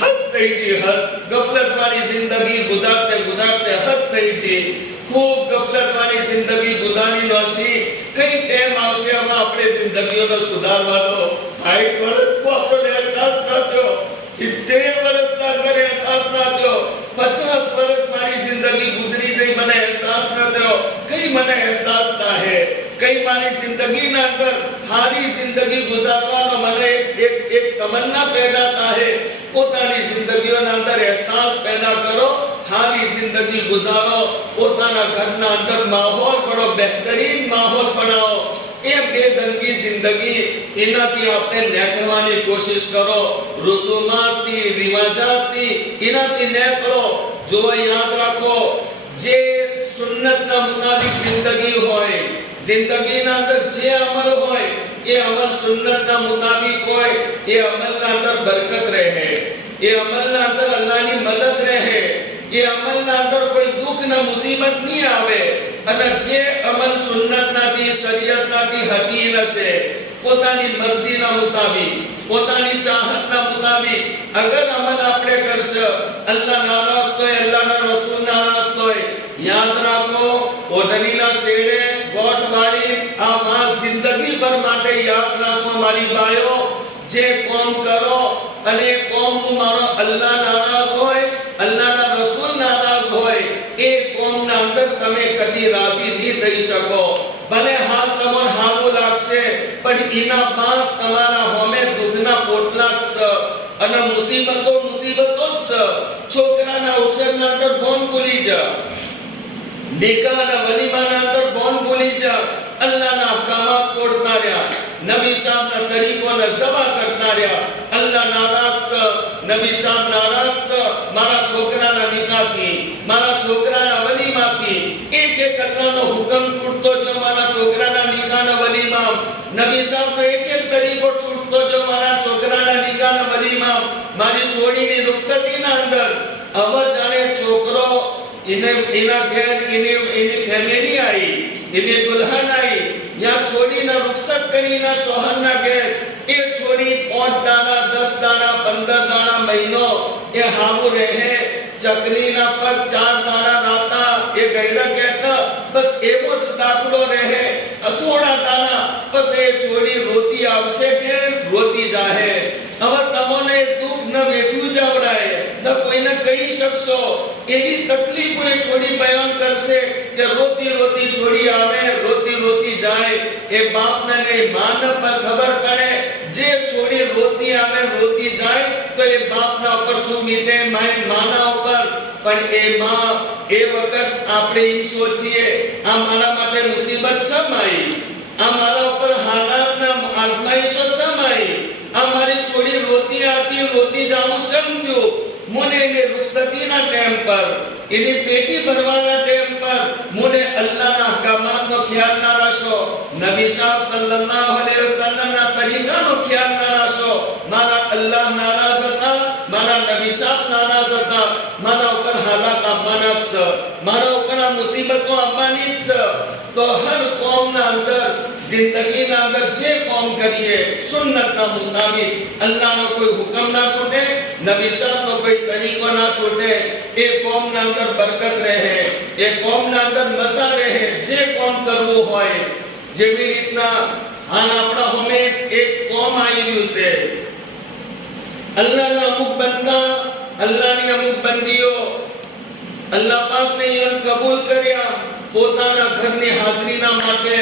हद થઈ ગઈ, હદ. ગફલત વાળી જિંદગી ગુજારતે ગુજારતે હદ થઈ ગઈ. ખૂબ ગફલત વાળી જિંદગી ગુજારી નો છે. કઈ ટાઈમ આવશે હવે આપણે જિંદગીઓને સુધારવાનો? 60 વર્ષનો આપણને અહેસાસ ના થયો, 70 વર્ષના અંદર અહેસાસ ના થયો, 50 વર્ષ મારી જિંદગી ગુજરી ગઈ, મને અહેસાસ ના થયો. કઈ મને અહેસાસ ના હે, કઈ મારી જિંદગીના અંદર હારી જિંદગી ગુજારવાનો મને એક તમન્ના પેદા થાય. પોતાની જિંદગીઓના અંદર અહેસાસ પેદા કરો, હારી જિંદગી ગુજારો, પોતાના ઘરના અંદર માહોલ બડો બહેતરીન માહોલ બનાવો. એ બેદંગી જિંદગી એનાથી આપણે નીકળવાની કોશિશ કરો, રસૂમાતથી, રિવાજાતથી એનાથી નીકળો. જો યાદ રાખો, જે સુન્નતના મુતાબિક જિંદગી હોય, જિંદગીના અંદર જે અમલ હોય એ અમલ સુન્નતના મુતાબિક હોય, એ અમલના અંદર બરકત રહે, એ અમલના અંદર અલ્લાહની મદદ રહે, એ અમલના અંદર કોઈ દુઃખ ના મુસીબત નહીં આવે. અને જે અમલ સુન્નતનાથી, શરીયતનાથી હટી નશે, પોતાની મરજીના મુતાબિક, પોતાની ચાહતના મુતાબિક અગર અમલ આપણે કરશે, અલ્લાહ નારાજ થાય, અલ્લાહના રસૂલ નારાજ થાય. યાદ રાખો, ઓઢણીના શેડે ગોઠ વાળી આ વાત જિંદગી ભર માટે યાદ રાખો મારી ભાઈઓ. જે કોમ કરો અને કોમ મારો અલ્લાહ નારાજ હોય, અલ્લાહના રસૂલ નારાજ હોય, એ કોમના અંદર તમે કદી રાજી નહીં થઈ શકો. ભલે હાલ તમને હારું લાગશે, પણ એના બાદ તમારા હોમે દુઃખના પોટલા જ છે અને મુસીબતો જ છે. છોકરાના અવસરના અંદર બોન ભૂલી જા, નિકાહના વલીમાના અંદર બોન ભૂલી જા. અલ્લાહના અહકામાત તોડતા રહ્યા, નબી સાહેબના તરીકોને જવા કરતા રહ્યા. અલ્લાહ નારાજ છે, નબી સાહેબ નારાજ છે. મારા છોકરાના નિકાહથી, મારા છોકરાના વલીમાથી એક અલ્લાહનો હુકમ તૂટતો જો મારા છોકરાના નિકાહના વલીમા, નબી સાહેબનો એક તરીકો છૂટતો જો મારા છોકરાના નિકાહના વલીમા, મારી છોડીની રૂખસતીના અંદર હવે જાણે છોકરો એના ઘેર એની ફેમિલી આવી, એની દુલ્હન આવી, યા છોડીના રૂખસત કરીને શોહરના ઘેર એ છોડી 5 દાણા 10 દાણા 15 દાણા મહિનો એ હાવું રહે. ચકલીના પગ 4 દાણા રાતા એ ગયડા કહેતા બસ એવો જ દાખલો રહે. થોડા દાણા બસ એ છોડી રોતી આવશે કે રોતી જાહે. હવે તમને દુઃખ ન વેઠ્યું જવડાય, ન કોઈને કહી શકશો. એવી તકલીફો એ છોડી બયાન કરશે કે રોતી રોતી છોડી આવે, રોતી રોતી જાય. એ બાપને ને માને પર ખબર પડે, જે છોડી રોતી આવે રોતી જાય તો એ બાપના ઉપર શું વીતે, માના ઉપર. પણ એ માં એ વખત આપણે એમ સોચીએ આ મારા માટે મુસીબત છે માઈ, આ મારા ઉપર હાલાતના આઝમાઈશો છે માઈ, આ મારી છોડી રોતી આતી રોતી જાઉં ચમજો. મને એને રૂખસતીના ટાઈમ પર, એની પેટી ભરવાના ટાઈમ પર મને અલ્લાહના અહકામાતનો ખ્યાલ ના રાખશો, નબી સાહેબ સલ્લલ્લાહુ અલૈહિ વસલ્લમના તરીકાનો ખ્યાલ ના રાખશો. મારા અલ્લાહ નારાજ હતા, મારા નબી સાહેબ નારાજ હતા. મારા ઉપર હાલાત આવવાના જ છે, મારા ઉપર આ મુસીબતો આવવાની જ છે. તો હર કોમના અંદર જિંદગીના અંદર જે કોમ કરીએ સુન્નતના મુતાબિક, અલ્લાહનો કોઈ હુકમ ના છૂટે, નબી સાહેબનો કોઈ તરીકો ના છૂટે, એ કોમના અંદર બરકત રહે, એ કોમના અંદર મજા રહે. જે કોમ કરવું હોય, જેવી રીતના હાલ આપણા હોમે એક કોમ આવી રહ્યું છે, અલ્લાહના અમુક બંદા, અલ્લાહની અમુક બંદીઓ અલ્લાહ પાકને યન કબૂલ કર્યા પોતાના ઘરની હાજરીના માટે.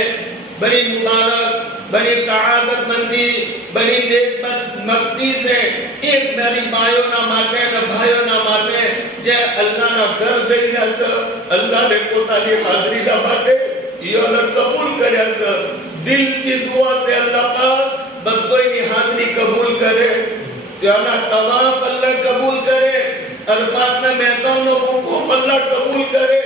બડી મુબારક, બડી સઆદતમંદી, બડી નેકમતી છે એ મારી બાયોના માટે અને ભાઈઓના માટે જે અલ્લાહના ઘર જઈ રહ્યા છે, અલ્લાહને પોતાની હાજરીના માટે યન કબૂલ કર્યા છે. દિલથી દુઆ છે અલ્લાહ પાક બધોની હાજરી કબૂલ કરે, ત્યાંના તવાફ અલ્લાહ કબૂલ કરે, અરફાતના મેદાનનો વકૂફ અલ્લાહ કબૂલ કરે,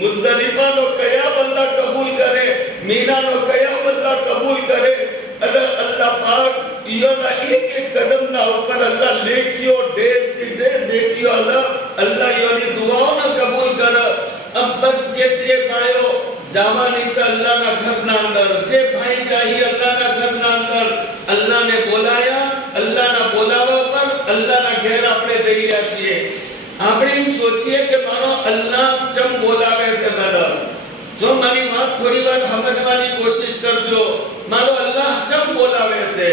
મુઝદલિફાનો કયામ અલ્લાહ કબૂલ કરે, મીનાનો કયામ અલ્લાહ કબૂલ કરે. અને અલ્લાહ પાક ઈયોના એક કદમના ઉપર અલ્લાહ નેકીઓ ઢેર નેકીઓ અલ્લાહ ઈયોની દુઆઓને કબૂલ કરે. અબ્બત જે ભાઈઓ જવાની છે અલ્લાહના ઘરના અંદર, જે ભાઈ ચાહી અલ્લાહના ઘરના અંદર, અલ્લાહને બોલાયા, અલ્લાહના બોલાવા પર અલ્લાહના ઘેર આપણે જઈ રહ્યા છીએ. આપણે એમ સોચીએ કે મારો અલ્લાહ ચમ બોલાવે છે મને. જો મારી વાત થોડી વાર સમજવાની કોશિશ કરજો, મારો અલ્લાહ ચમ બોલાવે છે.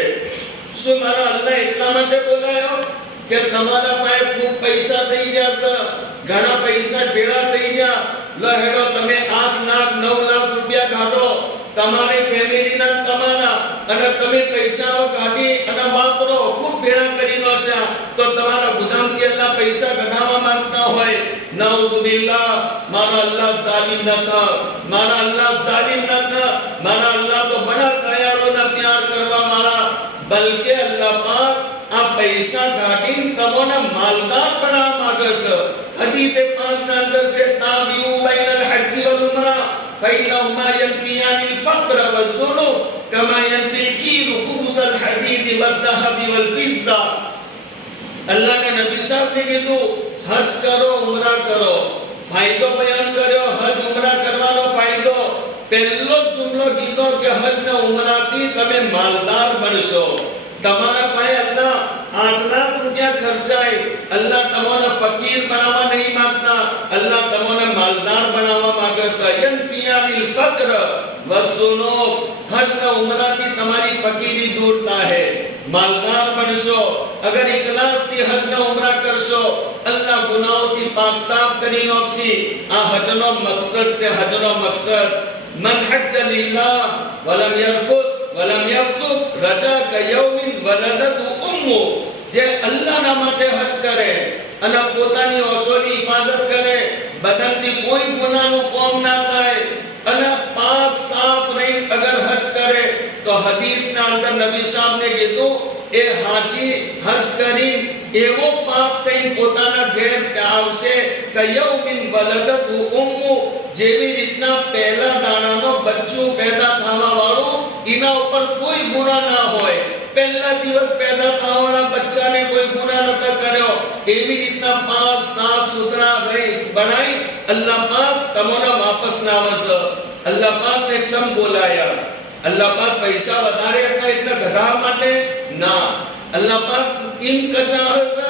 શું મારો અલ્લાહ એટલા માટે બોલાયો કે તમારા પાસે ખૂબ પૈસા થઈ ગયા છે, ઘણા પૈસા ભેળા થઈ ગયા, લો હેડો તમે 8 લાખ 9 લાખ રૂપિયા કાઢો તમારી ફેમિલીના તમારા, અને તમે પૈસાઓ કાઢી અને વાપરો, ખૂબ ભેળા કરી લો છે. તો તમારા ગુજામથી અલ્લાહ પૈસા કઢાવવા માંગતા હોય, નાઉઝુબિલ્લાહ, મારો અલ્લાહ જાલિમ નથી, મારા અલ્લાહ જાલિમ નથી. મારા અલ્લાહ તો બડા દયાળુના પ્યાર કરવા વાળા, બલકે અલ્લાહ પાક આ પૈસા કાઢીને તમને માલદાર બનાવવા માંગે છે. હદીસે પાકના અંદર છે તાબિઉ બૈનલ હજ્જ વલ ઉમરા ફઇનહુમા યનફિયાનિલ ફક્ર વઝુનુબ કમા યનફિલ કીલુ ખુબુસલ હદીદ વદ્દહબ વલ ફિઝ્ઝા. અલ્લાહના નબી સાહેબને કીધું હજ કરો, ઉમરા કરો. ફાયદો બયાન કર્યો, હજ ઉમરા કરવાનો ફાયદો. પહેલો જુમલો કીધો કે હજ ને ઉમરાથી તમે માલદાર બનશો. તમારા પાસે અલ્લાહ 8 લાખ રૂપિયા ખર્ચાય, અલ્લાહ તમને ફકીર બનાવવા નહીં માંગતા, અલ્લાહ તમને માલદાર બનાવવા માંગે છે. યનફિયાનિલ ફક્ર વસુનુબ, હજ ને ઉમરાથી તમારી ફકીરી દૂર થાય, માલદાર બનશો. અગર ઇખલાસથી હજ ને ઉમરા કરશો, અલ્લાહ ગુનાહોથી પાક સાફ કરી નાખશે. આ હજનો મકસદ છે, હજનો મકસદ. મન હજ્જ લિલ્લાહ વલમ યરફુસ વલમ યફસુક રજા કયૌમિન વલદતુ ઉમ્મુ, જે અલ્લાહના માટે હજ કરે અને પોતાની ઓશોની હિફાજત કરે, બદનથી કોઈ ગુનાહનું કામ ના થાય અને પાક સાફ રહી અગર હજ કરે, તો હદીસના અંદર નબી સાહેબને કીધું એ હાજી હજ કરી એવો પાક થઈને પોતાના ઘેર આવશે કયૌમિન વલદતુ ઉમ્મુ, જેવી રીતના પહેલા દાણાનો બચ્ચું પેદા થવા વાળું એના ઉપર કોઈ ગુનાહ ના હોય, પહેલા દિવસ પેદા થવાના બચ્ચાને કોઈ ગુનાહ નતા કર્યો, એવી રીતના પાક સાફ સુથરા રહી બનાવી અલ્લાહ પાક તમને વાપસ ના આવશે. અલ્લાહ પાક ને ચમ બોલાયા? અલ્લાહ પાક પૈસા વધારે હતા એટલે ઘટાડવા માટે ના, અલ્લાહ પાક એમ કચાવે છે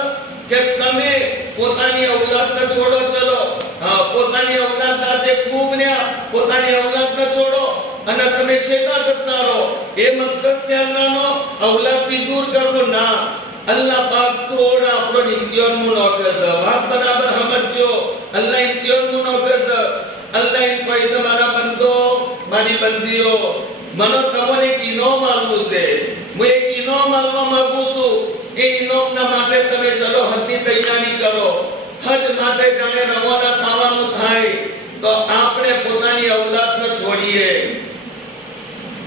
કે તમે પોતાની ઔલાદને છોડો, ચલો હા પોતાની ઔલાદના તે ખૂબ ને પોતાની ઔલાદને છોડો અને તમે શેતા જતા રહો, એ મકસદ છે અલ્લાહનો ઔલાદથી દૂર કરવું ના. અલ્લાહ પાક થોડા આપણો ઇમ્તિહાનનું નોખે છે, વાત બરાબર સમજો. અલ્લાહ ઇમ્તિહાનનું નોખે છે. અલ્લાહ એમ કહે છે મારા બંદો મારી બંદીઓ, મને તમને એક ઇનામ આલવું છે, હું એક ઇનામ આલવા માંગુ છું. એ ઇનામના માટે તમે ચલો હજની તૈયારી કરો. હજ માટે જાણે રવાના થવાનું થાય તો આપણે પોતાની ઔલાદને છોડીએ.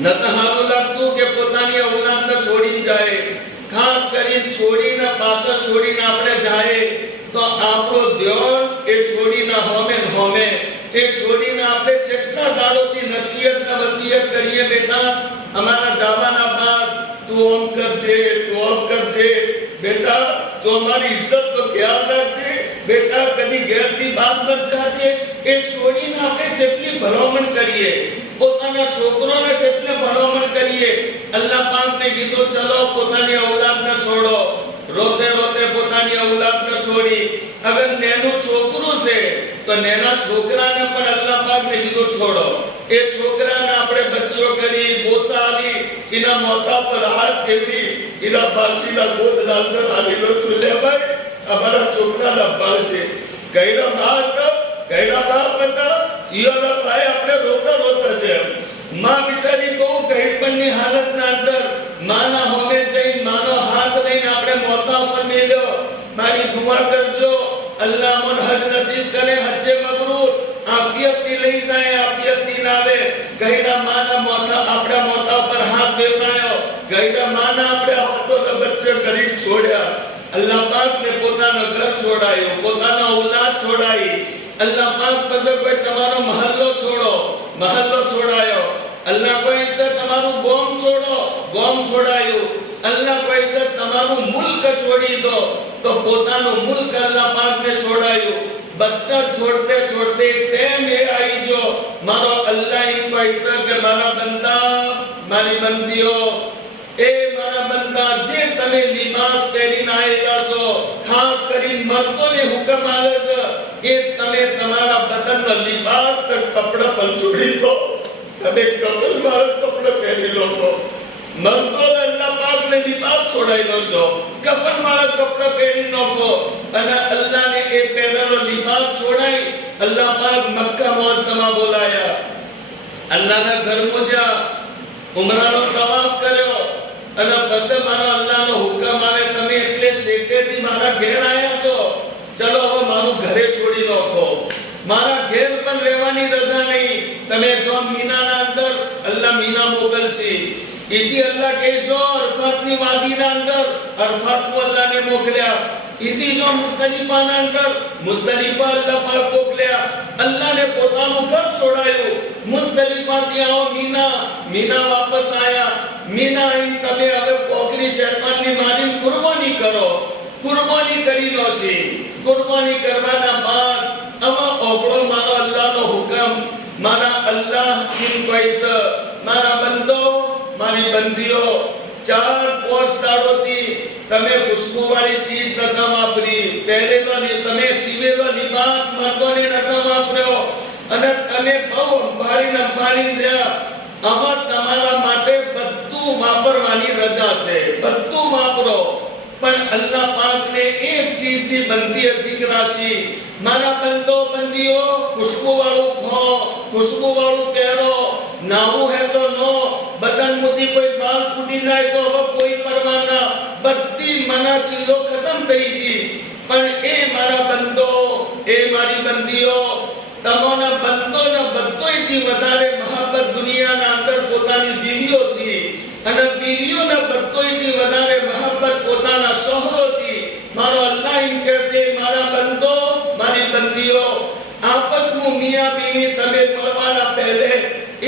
નતા હારું લાગતું કે પોતાની ઔલાદને છોડીને જાય, ખાસ કરીને છોડીને પાછળ છોડીને આપણે જાય તો આપણો ધ્યાન એ છોડીને હોમે એ છોડીને આપણે જેટલા દાડોથી નસીહત ને વસીયત કરીએ, બેટા અમારા જવાના બાદ તું ઓમ કરજે, તું ઓમ કરજે, બેટા તું અમારી ઇજ્જતનો ખ્યાલ રાખજે, બેટા કદી ઘેરથી બહાર ન જાજે, એ છોડીને આપણે જેટલી ભલામણ કરીએ, પોતાના છોકરોને જેટલે ભલામણ કરીએ, અલ્લાહ પાકને કીધું ચલો પોતાની ઔલાદને છોડો. રોતે રોતે પોતાની ઔલાદને છોડી, અગર નેનું છોકરું છે તો નેના છોકરાને પણ અલ્લાહ પાકને કીધું છોડો. એ છોકરાને આપણે બચ્ચો કરી બોસાવી, એના મોઢા પર હાથ ફેરવી, એના પાસીના ગોદ લાલદર હાલીલો ચૂલે ભાઈ અમારા છોકરાના બાળ છે. ગયડા બાપ ગયડા બાપ હતા, ઈયોના ભાઈ આપણે રોતા રોતા છે. માં બિચારી બહુ ગઈડપણની હાલતના અંદર માના હોમે જઈ માનો હાથ લઈને આપણે મોઢા ઉપર મેલ્યો, મારી દુઆ કરજો અલ્લાહ મન હજ નસીબ કરે, હજ્જે મબરૂર, આફિયતથી લઈ જાય, આફિયતથી લાવે. ગઈડા માના મોઢા આપણા મોઢા ઉપર હાથ ફેરવાયો, ગઈડા માના આપણે હાથોને બચ્ચે કરી છોડ્યા. અલ્લાહ પાકને પોતાના ઘર છોડાયું, પોતાના ઔલાદ છોડાઈ. અલ્લાહ પાક પછી કોઈ તમારો મહલ્લો છોડો, મહલ્લો છોડાયો. અલ્લાહ કોઈ છે તમારું ગોમ છોડો, ગોમ છોડાયું. અલ્લાહ કોઈ છે તમારું મુલ્ક છોડી દો, તો પોતાનું મુલ્ક અલ્લાહ પાકને છોડાયું. બધા છોડતે છોડતે ટેમ એ આવી જો મારો અલ્લાહ એમ કહે છે કે મારા બંદા મારી બંદીઓ, એ મારા બંદા જે તમે લિબાસ પહેરીને આવેલા છો, ખાસ કરીને મર્દોને હુકમ આવે છે કે તમે તમારા બદનનો લિબાસ ને કપડા પર છોડી દો, તમે કફન વાળા કપડા પહેરી લો. મર્દો અલ્લાહ પાકને લિબાસ છોડાઈ લો છો, કફન વાળા કપડા પહેરી નાખો અને અલ્લાહને એ પહેરેલો લિબાસ છોડાઈ અલ્લાહ પાક મક્કા મુઅઝ્ઝમા બોલાયા. અલ્લાહના ઘરમાં જા ઉમરાનો તવાફ કર્યો અને પછી મારો અલ્લાહનો હુકમ આવે તમે એટલે શેટેથી મારા ઘેર આવ્યા છો, ચલો હવે મારું ઘરે છોડી નાખો. મારા ઘેર પણ રહેવાની રજા નહીં, તમે જો મીનાના અંદર અલ્લાહ મીના મોકલશે. इति अल्लाह के जो अरफातनी वादीना अंदर अरफात को अल्लाह ने मोकल्या, इति जो मुस्तलिफा ना अंदर मुस्तलिफा अल्लाह पाक मोकल्या. अल्लाह ने પોતાનું ઘર છોડાયું, મુસ્તલિફા થી આવો મીના, મીના વાપસ આયા. મીના અહીં તમે હવે પોકરી શૈતાનની મારીને કુરબાની કરો, કુરબાની કરી લો છે. કુરબાની કરવાના બાદ આવા ઓગળો મારો અલ્લાહનો હુકમ, મારા અલ્લાહ એમ કહે છે મારા બંદો મારી બંદીઓ 4-5 દાડોથી તમે ખુશ્બુવાળી ચીજ નતા વાપરી, પહેરેલો તમે સીવેલો લિબાસ મર્દોને નતા વાપર્યો, અને તમે બહુ અંભાળીને રહ્યા. આમાં તમારા માટે બધું વાપરવાની રજા છે, બધું વાપરો. પણ અલ્લાહ પાકને એક ચીજની બંદી હતી રાશી, મારા બંદો બંદીઓ ખુશ્બુવાળું ખો, ખુશ્બુવાળું પહેરો, નાવું હે તો નો, બદન મુથી કોઈ બાલ ફૂટી જાય તો હવે કોઈ પરવા ના, બધી મના ચીજો ખતમ થઈ ગઈ. પણ એ મારા બંદો, એ મારી બંદીઓ, તમોના બંદોને બધોયથી વધારે મહાબત દુનિયાના અંદર પોતાની બીવીઓથી, અને બીવીઓને બધોયથી વધારે મહાબત પોતાના શોહરોથી. મારો અલ્લાહ એમ કહે છે, મારા બંદો, મારી બંદીઓ, આપસમાં મિયા બીવી તમે મળવાના પહેલે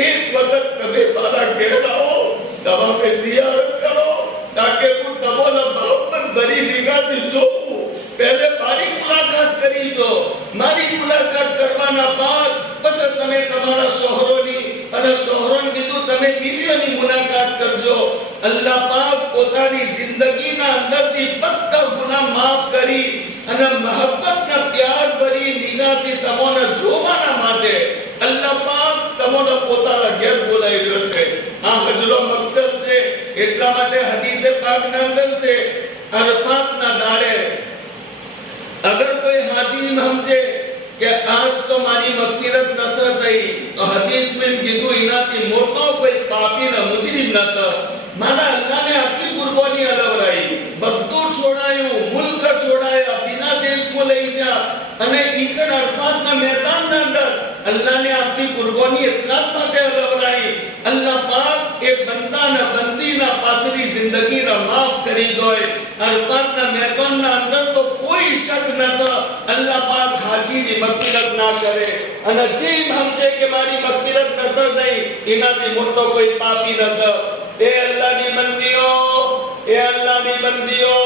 એક વખત તમે મારા ઘેર આવો, તમારે ઝિયારત કરો, તાકે હું તમારા મોહબ્બત ભરી નિગાહથી જોઉં. પહેલે મારી મુલાકાત કરી જો, મારી મુલાકાત કરવાના બાદ પછી તમે તમારા શોહરોની, અને શોહરોને કીધું તમે બીવીઓની મુલાકાત કરજો. અલ્લાહ પાક પોતાની જિંદગીના અંદરથી બધા ગુનાહ માફ કરી અને મહબ્બતના પ્યાર ભરી નિગાહથી તમને જોવાના માટે અલ્લાહ પાક તમને પોતાના ઘેર બોલાવી રહ્યો છે. આ હજનો મકસદ છે. એટલા માટે હદીસે પાકના અંદર છે, અરફાતના દાડે અગર કોઈ હાજી સમજે કે આજ તો મારી મગફિરત નથ થઈ, તો હદીસ में કીધું એનાથી મોટો કોઈ પાપી ને મુજરિમ નથ. મારા અલ્લાહને આટલી કુરબાની અલવરાઈ, બધું છોડાયું, મુલ્ક છોડાયા, બિના દેશમાં લઈ જા, અને ઈકડ અરફાતના મેદાનના અંદર અલ્લાહને આટલી કુરબાની એટલા જ માટે અલવરાઈ. અલ્લાહ પાક એ બંદાના બંદીના પાછલી જિંદગીને માફ કરી દોય. અરફાતના મેદાનના અંદર તો કોઈ શક નતો, અલ્લાહ પાક હાજીની મગફિરત ના કરે. અને જે સમજે કે મારી મગફિરત નથ થઈ, એનાથી મોટો કોઈ પાપી નથ. એ અલ્લાહની બંદીઓ, એ અલ્લાહની બંદીઓ,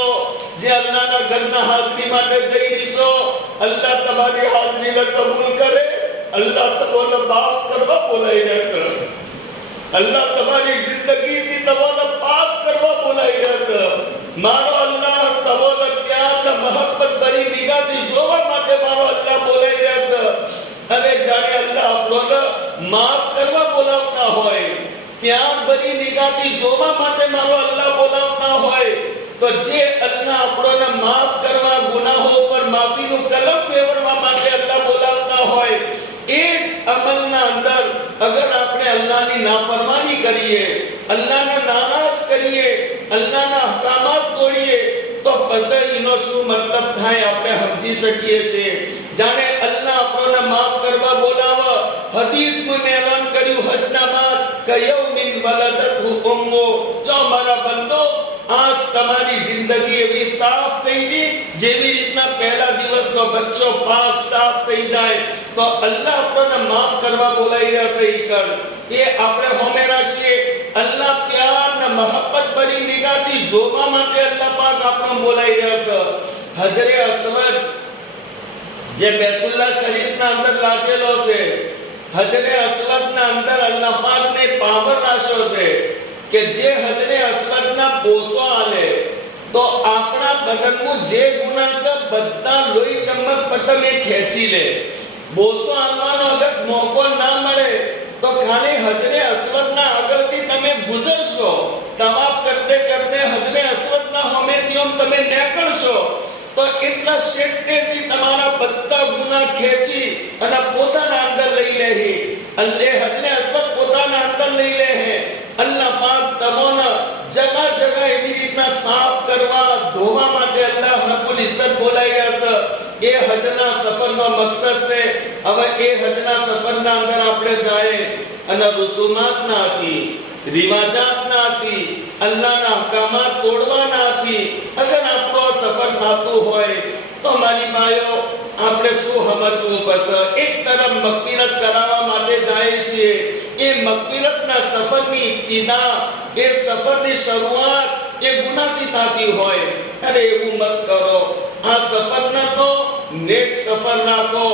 જે અલ્લાહના ઘરના હાજરી માટે જઈ રહી છો, અલ્લાહ તમારી હાજરીને કબૂલ કરે. અલ્લાહ તમને માફ કરવા બોલાવી રહેશે. અલ્લાહ તમારી જિંદગીથી તમને પાક કરવા બોલાવી રહેશે. મારો અલ્લાહ તમને પ્યાર અને મહબ્બત ભરી નિગાહથી જોવા માટે મારો અલ્લાહ બોલાવી રહેશે. અને જાણે અલ્લાહ આપણને માફ કરવા બોલાવતા હોય, પ્યાર ભરી નિગાહથી જોવા માટે મારો અલ્લાહ બોલાવતા હોય, તો જે અલ્લાહ આપણને માફ કરવા, ગુનાહો પર માફીનું કલમ ફેરવવા માટે અલ્લાહ બોલાવતા હોય, એ જ અમલના અંદર અગર આપણે અલ્લાહની નાફરમાની કરીએ, અલ્લાહને નારાજ કરીએ, અલ્લાહના અહકામાત તોડીએ, તો પછી એનો શું મતલબ થાય આપણે સમજી શકીએ છીએ. જાણે અલ્લાહ આપણને માફ કરવા બોલાવે. હદીસમાં એલાન કર્યું હજના બાદ કયૌમિન વલદતહુ ઉમ્મુ, જો મારા બંદો આજ તમારી જિંદગી એવી સાફ થઈ ગઈ જેવી રીતના પહેલા દિવસનો બચ્ચો પાક સાફ થઈ જાય, તો અલ્લાહ આપણને માફ કરવા બોલાવી રહ્યા છે. એ આપણે હોમેરા છીએ. અલ્લાહ પ્યાર અને મહબ્બત ભરી નિગાહથી જોવા માટે અલ્લાહ પાક આપણને બોલાવી રહ્યા છે. હજરે અસવદ જે બેતુલ્લાહ શરીફના અંદર લાચેલો છે, હજરે અસવદના અંદર અલ્લાહ પાકને પાવર રાખ્યો છે કે જે હજરે અસવદના બોસો આલે તો આપણા બદનનું જે ગુનાહ છે બધા લોહી ચમક પટમે ખેંચી લે. બોસો આલવાનો અગર મોકો ના મળે તો ખાલી હજરે અસવદના આગળથી તમે ગુજરશો, તવાફ કરતે કરતે હજરે અસવદના હોમેથી તમે નીકળશો, તો એટલા શેકટેથી તમારા બધા ગુનાહ ખેંચી અને પોતાના અંદર લઈ લે. અલ્લાહ હજરે અસવદ પોતાના અંદર લઈ લે. અલ્લાહ પાક તમને જગા જગા એવી રીતના સાફ કરવા, ધોવા માટે અલ્લાહ રબ્બુલ ઇઝ્ઝત બોલાવ્યા છે. એ હજના સફરનો મકસદ છે. હવે એ હજના સફરના અંદર આપણે જાય અને રુસુમાત ના હતી, રિવાજાત ના હતી, અલ્લાહના અહકામાત તોડવાના હતી. અગર આપણો સફર થતું હોય તો મારી ભાઈઓ આપણે શું સમજવું પડશે? એક તરફ મગફિરત કરાવવા માટે જાય છીએ, એ મગફિરતના સફરની ઇબ્તિદા, એ સફરની શરૂઆત એ ગુનાહથી થતી હોય. અરે એવું મત કરો. આ સફરના તો નેક સફર રાખો,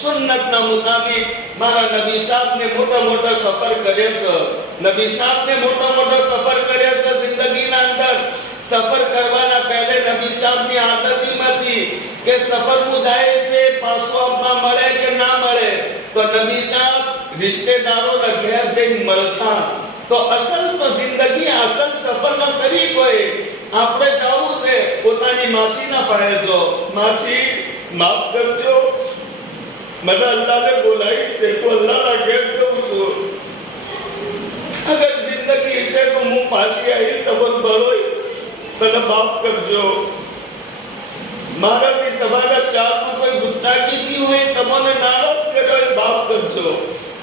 સુન્નતના મુતાબિક. મારા નબી સાહેબને મોટા મોટા સફર કરે છે. નબી સાહેબ ને મોટો મોટો સફર કર્યા છે જિંદગીના અંદર. સફર કરવાના પહેલે નબી સાહેબની આદત હતી કે સફર માં જાય છે પાછો આપવા મળે કે ના મળે તો નબી સાહેબ રિશ્તેદારોના ઘેર જઈને મળતા. તો અસલ તો જિંદગી અસલ સફરનો તરીકો આપણે જવું છે પોતાની માસીના પાસે. જો માસી માફ કરજો, મને અલ્લાહને બોલાવી છે તો અલ્લાહના ઘેર જઉં છું. અગર જિંદગી છે તો હું પાછી આવી તબન બળોય મને માફ કરજો. મારાથી તમારા શાહનું કોઈ ગુસ્તાખી થી હોય તમને નારાજ કર્યો હોય માફ કરજો.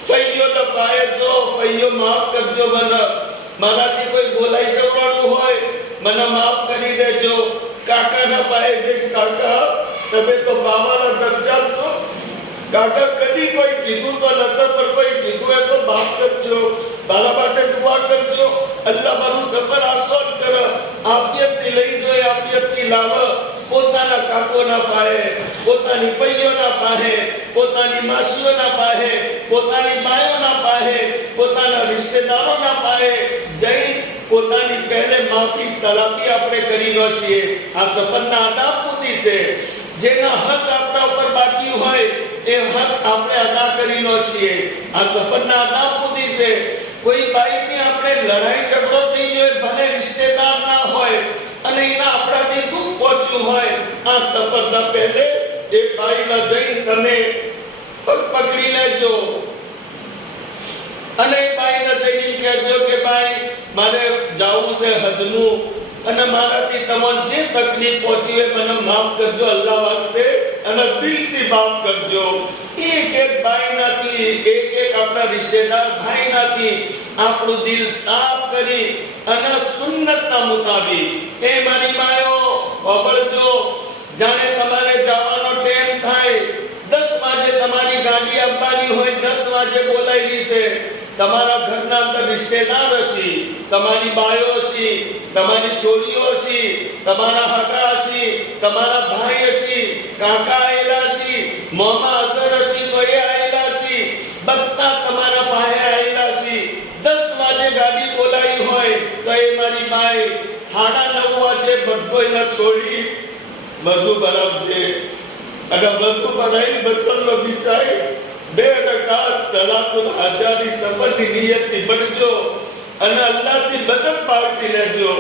ફૈયો ન પાએ જો ફૈયો માફ કરજો. મને મારાથી કોઈ બોલાઈ જવાનું હોય મને માફ કરી દેજો. કાકા ન પાએ જે કાકા તમે તો બાબાના દરજ્જા છો. કાકા કદી કોઈ કીધું તો નતર પર કોઈ કીધું એ તો માફ કરજો. મારા માટે દુઆ કરજો. અલ્લાહ મારું સફર આસાન કરે. આફિયતથી લઈ જોઈ આફિયતથી લાવે. પોતાના કાકોના પાસે, પોતાની ફૈયોના પાસે, પોતાની માસીઓના પાસે, પોતાની બાયોના પાસે, પોતાના રિશ્તેદારોના પાસે જઈ પોતાની પહેલે માફી તલાફી આપણે કરી નો છીએ. આ સફરના આદાબ પૂરી છે. જેના હક આપણા ઉપર બાકી હોય એ હક આપણે અદા કરી નો છીએ. આ સફરના આદાબ પૂરી છે. કોઈ બાઈની આપણે લડાઈ ઝઘડો થઈ જાય ભલે રિશ્તેદાર ના હોય અને એના આપણાથી દુઃખ પહોંચ્યું હોય આ સફરના પહેલે એ બાઈના જઈને તમે પગ પકડી લેજો અને એ બાઈને જઈને કહેજો કે ભાઈ મારે જાવું છે હજનું અને મારાથી તમને જે તકલીફ પહોંચી હોય મને માફ કરજો અલ્લાહ વાસ્તે અને દિલથી માફ કરજો. એક ભાઈ નાથી એક આપણા રિશ્તેદાર ભાઈ નાથી આપણું દિલ સાફ કરી અને સુન્નતના મુતાબિક એ મારી માયો ઓબળજો. જાણે તમારે જવાનો ટાઈમ થાય 10 વાગે તમારી ગાડી આવવાની હોય 10 વાગે બોલાયેલી છે. તમારા ઘરના અંદર રિશ્તેદાર હશે, તમારી બાયો હશે, તમારી છોડીઓ હશે, તમારા હગા હશે, તમારા ભાઈ હશે, કાકા આયેલા હશે, મોમા અઝર હશે તો એ આયેલા હશે, બધા તમારા પાસે આયેલા હશે. 10 વાગે ગાડી બોલાવી હોય તો એ મારી બાઈ 9:30 વાગે બધો એને છોડી વઝુ બનાવજે અને વઝુ બનાવી બસરનો બિચાઈ 2 રકાત સલાતુલ હાજાની સફરની નિયતથી બનજો અને અલ્લાહથી મદદ પાડી લેજો.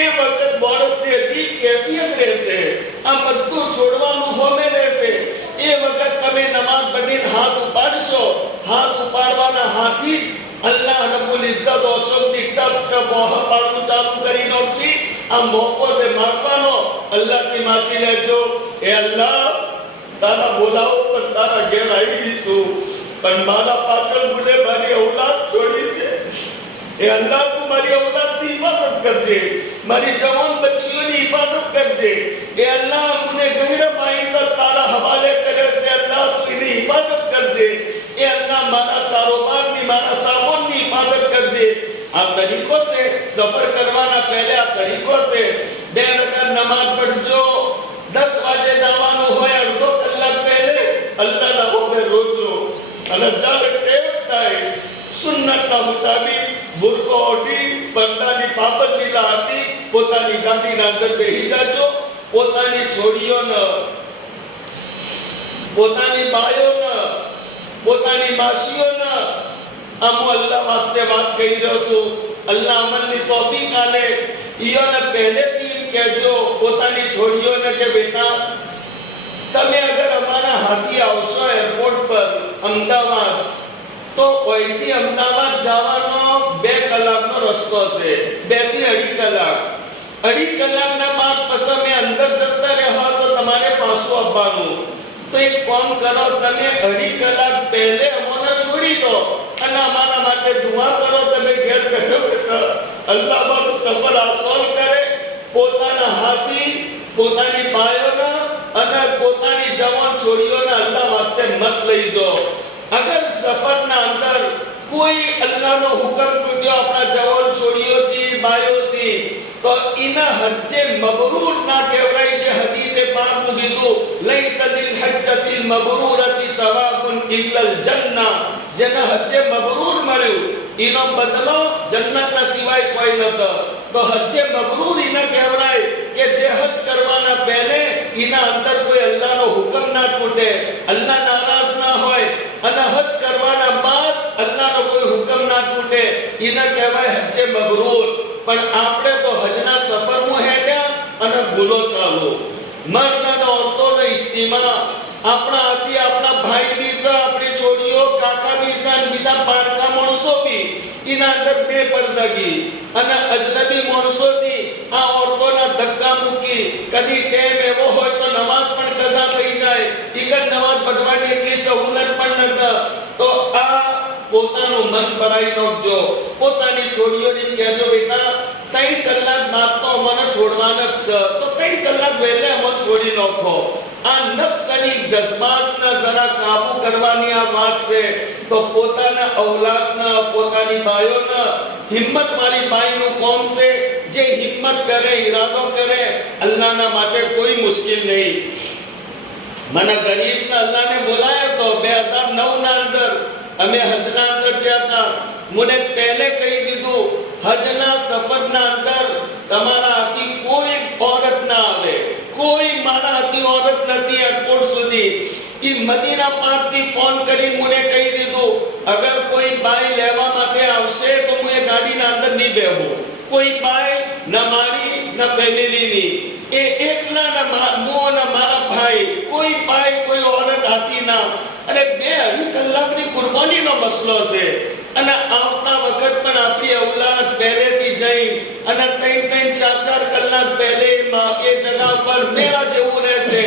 એ વખત માણસની અજીબ કેફિયત રહેશે. આ બધું છોડવાનું હોમે રહેશે. એ વખત તમે નમાઝ પઢીને હાથ ઉપાડશો. હાથ ઉપાડવાના હાથી અલ્લાહ રબ્બુલ ઇઝ્ઝત ઓસમની ટપ ટપ પાડવું ચાલુ કરી નાખશી. આ મોકો છે માગવાનો. અલ્લાહથી માગી લેજો એ અલ્લાહ તારા બોલાવો પણ તારા ઘેર આવી રહીશું પણ મારા પાછળ મને મારી ઔલાદ છોડી છે. એ અલ્લાહ તું મારી ઔલાદની હિફાજત કરજે, મારી જવાન બચ્ચીઓની હિફાજત કરજે. એ અલ્લાહ મને ગહેરા માહિતર તારા હવાલે કરે છે. અલ્લાહ તું એની હિફાજત કરજે. એ અલ્લાહ મારા કારોબારની મારા સામાનની હિફાજત કરજે. આ તરીકો છે સફર કરવાના પહેલે. આ તરીકો છે 2 રકાત નમાઝ પઢજો. 10 વાગે જવાનું હોય અડધો કલાક પહેલે અલ્લાહના હુકમે રોજો અને જાણે ટેપ થાય સુન્નતના મુતાબિક બુરકો ઓઢી પડદાની પાબંદી લાતી પોતાની ગાડીના અંદર બેસી જાજો. પોતાની છોડીઓને, પોતાની બાયોને, પોતાની માસીઓને આમ અલ્લાહ વાસ્તે વાત કહી રહ્યો છું. અલ્લાહ અમલની તૌફીક આલે. ઈયોને પહેલેથી કહેજો પોતાની છોડીઓને કે બેટા તમે અગર અમારા હાથી આવશો એરપોર્ટ પર અમદાવાદ તો અહીંથી અમદાવાદ જવાનો 2 કલાકનો રસ્તો છે. 2 થી 2.5 કલાક. 2.5 કલાકના બાદ પછી અમે અંદર જતા રહ્યા તો તમારે પાછું આવવાનું. તો એક કામ કરો તમે 2.5 કલાક પહેલે અમને છોડી દો અને અમારા માટે દુઆ કરો. તમે ઘેર બેઠા બેઠા અલ્લાહ મારું સફર આસાન કરે. પોતાના હાથી, પોતાની બાયોના અને પોતાની જવાન છોડીઓના અલ્લાહ વાસ્તે મત લઈ જાઓ. અગર સફરના અંદર કોઈ અલ્લાહનો હુકમ તૂટ્યો આપણા જવાન છોડીઓથી બાયોથી તો ઇના હજ્જે મબરૂર ના કહેવાય છે. હદીસે પાક નું કીધું લૈસા લિલ હજ્જતિલ મબરૂરતિ સવાબુન ઇલ્લલ જન્નહ. જેના હજ્જે મબરૂર મળ્યું એનો બદલો જન્નતના સિવાય કોઈ નતો. તો હજ્જે મબરૂર એને કહેવાય કે જે હજ કરવાના પહેલે એના અંદર કોઈ અલ્લાહનો હુકમ ના તૂટે, અલ્લાહ નારાજ ના હોય, અને હજ કરવાના બાદ અલ્લાહનો કોઈ હુકમ ના તૂટે, એને કહેવાય હજ્જે મબરૂર. પણ આપણે તો હજના સફરમાં હેડ્યા અને ભૂલો ચાલુ. મર્દ અને ઓરતોનો ઇસ્તીમા આપણા હાથી, આપણા ભાઈ બી છે, આપણી છોડીઓ, કાકા બી છે, બીજા પારકા માણસો બી એના અંદર બેપરદગી અને અજનબી માણસોથી આ ઓરતોના ધક્કા મૂકી. કદી ટેમ એવો હોય તો નમાઝ પણ કઝા થઈ જાય, ઈકન નમાઝ પઢવાની એટલી સહુલત પણ નથી. તો આ પોતાનું મન ભરાઈ નાખજો. પોતાની છોડીઓને કહેજો, બેટા 3 કલાક બાદ તો મને છોડવાના જ છે, તો 3 કલાક વહેલા મને છોડી નાખો. આ નફસની જજ્બાતને જરા કાબુ કરવાની આ વાત છે. તો પોતાના ઔલાદના, પોતાની બાયોના, હિંમત વાળી બાઈનું કોમ છે જે હિંમત કરે, ઈરાદો કરે, અલ્લાહના માટે કોઈ મુશ્કેલ નહીં. મને ગરીબના અલ્લાહને બોલાયો તો 2009 ના અંદર અમે હજના અંદર ગયા હતા. મને પહેલે કહી દીધું, હજના સફરના અંદર તમારા હાથી કોઈ ઓરત ના આવે, કોઈ મારા હાથી ઓરત નથી એરપોર્ટ સુધી. ઈ મદીના પાકથી ફોન કરી મને કહી દીધું, અગર કોઈ બાઈ લેવા માટે આવશે તો હું એ ગાડીના અંદર નહીં બેહું. કોઈ બાઈ ન મારી ન ફેમિલીની, એ એકલા હું અને મારા ભાઈ, કોઈ બાઈ કોઈ ઓરત હાથી ના. અને 2-2.5 કલાકની કુરબાનીનો મસલો છે. અને આવતા વખત પણ આપણી ઔલાદ પહેલેથી જઈ અને 3-4 કલાક પહેલે એ જગા પર મેળા જેવું રહેશે.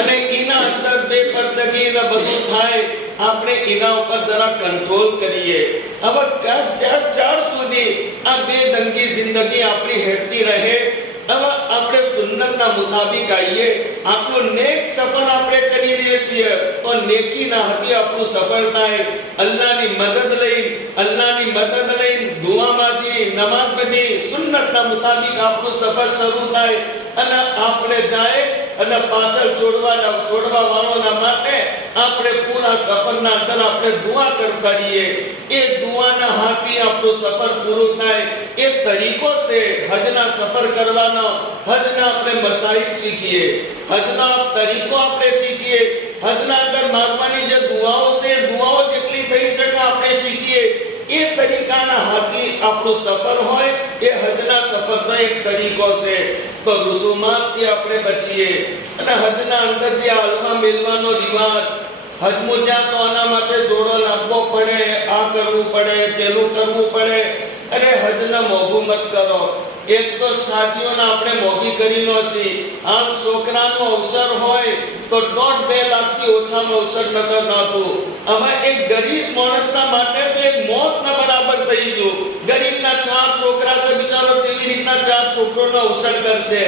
અને એના અંદર બેપરદગી ને બધું થાય. આપણે એના ઉપર જરા કંટ્રોલ કરીએ. હવે ચાર સુધી આ બેદંગી જિંદગી આપણી હેડતી રહે. હવે આપણે સુન્નતના મુતાબિક આવીએ. આપણું નેક સફર આપણે કરી રહ્યા છીએ તો નેકીના હાથે આપણું સફળ થાય. અલ્લાહની મદદ લઈ દુઆ માંગી, નમાઝ પઢી, સુન્નતના મુતાબિક આપણું સફર શરૂ થાય. અને આપણે જાય અને પાછળ છોડવા વાળોના માટે આપણે પૂરા સફરના અંદર આપણે દુઆ કરતા રહીએ. એ દુઆના હાથી આપણું સફર પૂરું થાય. એ તરીકો છે હજના સફર કરવાનો. હજના આપણે મસાઈલ શીખીએ, હજના તરીકો આપણે શીખીએ. હજના અંદર માંગવાની જે દુઆઓ છે, દુઆઓ જેટલી થઈ શકે આપણે શીખીએ. એ તરીકાના હાથી આપણું સફર હોય. એ હજના સફરનો એક તરીકો છે. તો રુસુમાતથી આપણે બચીએ. અને હજના અંદર જે હાલમાં મિલવાનો રિવાજ, હજમું જ્યાં તો આના માટે જોડો લાવવો પડે, આ કરવું પડે, પેલું કરવું પડે. અને હજને મોંઘું મત કરો. એક તો શાદીઓને આપણે મોંઘી કરી નો છીએ. આમ છોકરાનો અવસર હોય તો 1.5-2 લાખથી ઓછાનો અવસર નતો થતું. હવે એક ગરીબ માણસના માટે તો એક મોતના બરાબર થઈ ગયું. ગરીબના 4 છોકરા છે, બિચારો કેવી રીતના 4 છોકરોનો અવસર કરશે.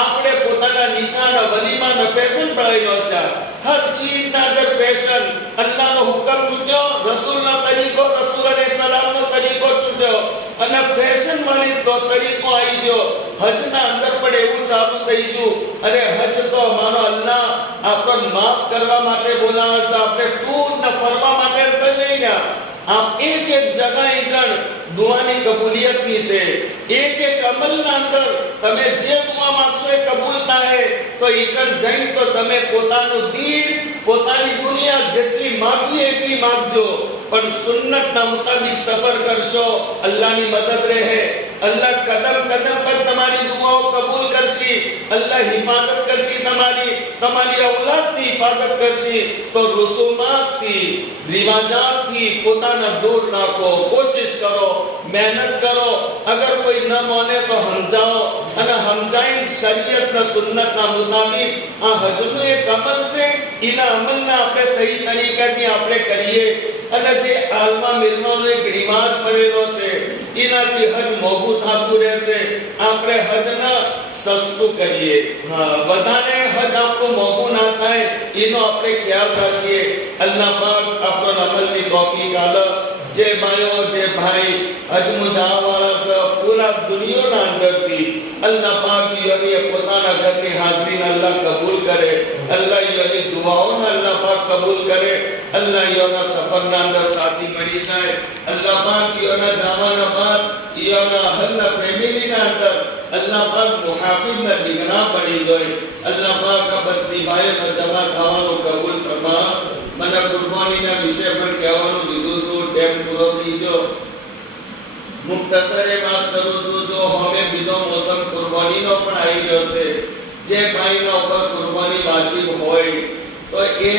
આપણે પોતાના નિકાહના વલીમાના ફેશન પડાવીનો છે. હર ચીજના અંદર ફેશન. અલ્લાહનો હુકમ છૂટ્યો, રસૂલનો તરીકો, રસૂલ અલૈહિ સલામનો તરીકો છૂટ્યો અને ફેશન વાળી તો તરીકો આવી ગયો. હજના અંદર પણ એવું ચાલુ થઈ ગયું. અને હજ તો મારો અલ્લાહ આપણને માફ કરવા માટે બોલાવે છે. આપણે ટૂર ને ફરવા માટે કરી ગયા. આપ એક જગા એકણ દુઆની કબૂલિયતની છે. એક અમલના અંદર તમે જે દુઆ માંગશો એ કબૂલ થાય. તો એકણ જઈને તો તમે પોતાનું દીન, પોતાની દુનિયા જેટલી માંગવી એટલી માંગજો. પણ સુન્નતના મુતાબિક સફર કરશો, અલ્લાહની મદદ રહે. અલ્લાહ કદમ પર તમારી દુઆઓ કબૂલ કરશે. અલ્લાહ હિફાજત કરશે, તમારી ઔલાદની હિફાજત કરશે. તો રુસુમાતથી, રિવાજાતથી પોતાના દૂર નાખો. કોશિશ કરો, મહેનત કરો. અગર કોઈ ન માને તો સમજાવો. અને સમજાઈ શરીયતના સુન્નતના મુતાબિક આ હજનું એક અમલ છે. એના અમલને આપણે સહી તરીકેથી આપણે કરીએ. અને જે આલમા મિલવાનો એક રિવાજ પડેલો છે, એનાથી હજ મોંઘું થતું રહેશે. આપણે હજના સસ્તું કરીએ. વધારે હજ આપણું મોંઘું ના થાય એનો આપણે ખ્યાલ રાખીએ. અલ્લાહ પાક આપણો અમલની તૌફીક આલે. જે ભાઈઓ, જે ભાઈ હજ મુજાવાળા છે, પૂરા દુનિયાના અંદરથી અલ્લાહ પાક યોની પોતાના ઘરની હાજરીને અલ્લાહ કબૂલ કરે, અલ્લાહ યોની દુઆઓને અલ્લાહ પાક કબૂલ કરે, અલ્લાહ યોના સફરના અંદર સાથી મળી જાય, અલ્લાહ પાક યોના જવાના બાદ યોના હલ્લા ફેમિલીના અંદર અલ્લાહ પાક મુહાફિઝના નિગરાન બની જાય, અલ્લાહ પાક આ બધી ભાઈઓનો જમા થવાનું કબૂલ ફરમા. મને કુરબાનીના વિષય પર કહેવાનું બીજું તો ટેમ પૂરો થઈ ગયો. મુખ્તસરે વાત કરું છું, જો હમે બીજો મોસમ કુરબાનીનો પણ આવી ગયો છે, જે ભાઈના ઉપર કુરબાની વાજિબ હોય તો એ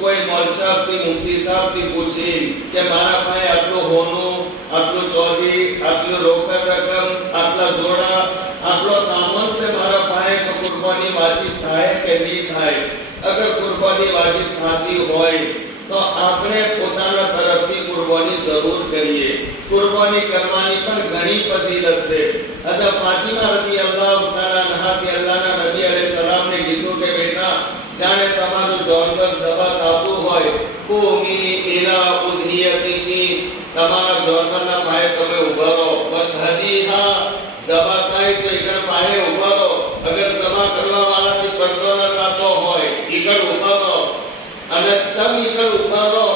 કોઈ મૌલ સાહેબથી મુફ્તી સાહેબથી પૂછી કે મારા ભાઈ આટલું હોનું, આટલું ચોદી, આટલું રોકડ રકમ, આટલા જોડા, આટલો સામાન છે મારા ભાઈ, તો કુરબાની વાજિબ થાય કે નહીં થાય? અગર કુરબાની વાજિબ થતી હોય તો આપણે પોતાના તરફથી કુરબાની જરૂર કરીએ. કુરબાની કરવાની પણ ઘણી ફજીલત છે. હઝરત ફાતિમા રદિયલ્લાહુ તઆલા અન્હાથી અલ્લાહના નબી અલૈહિસ સલામને કીધું કે બેટા, જાણે તમારું જાનવર ઝબા થતું હોય, કુમી ઇલા ઉદહિયતી, તમારા જાનવરના પાસે તમે ઊભા રહો, વશહદીહા, ઝબા થાય તો એકર પાસે ઊભા રહો. અગર ઝબા કરવા વાળાથી પડતો ન થતો હોય, એકર ઊભા રહો. અને ચમ એકર ઊભા રહો?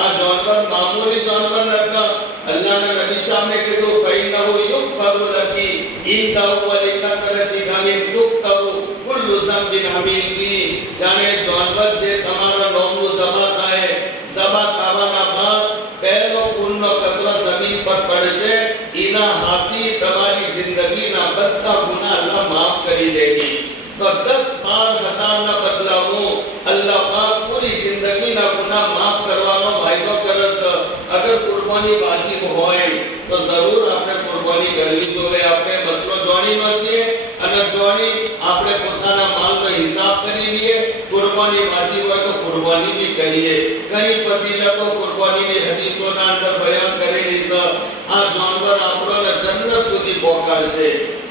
આ જાનવર મામૂલી જાનવર નતા. અલ્લાહના નબી સાહેબને કીધું ફઈનહુ યુગફરુ લકી ઇન્દહુ વલિકતરતિ દમિન તુક્તરુ કુલ્લુ ઝંબિન હમીકી. જાણે જાનવર જે તમારા નોમનું ઝબા થાય, ઝબા થવાના બાદ પહેલો ખૂનનો કતરો જમીન પર પડશે, એના હાથી તમારી જિંદગીના બધા ગુનાહ અલ્લાહ માફ કરી દેહી. તો 10,000 ના બદલામાં અલ્લાહ પાક પૂરી જિંદગીના ગુનાહ માફ કરવાનો વાયદો કરે છે. અગર કુરબાની વાજિબ હોય તો જરૂર આપણે કુરબાની કરવી જોઈએ. આપણે મસલો જાણીનો છે અને જાણી આપણે પોતાના માલનો હિસાબ કરી લઈએ. કુરબાની વાજિબ હોય તો કુરબાની બી કરીએ. ઘણી ફજીલતો કુરબાનીની હદીસોના અંદર બયાન કરેલી છે. આ જાનવર આપણને જન્નત સુધી પહોંચાડશે.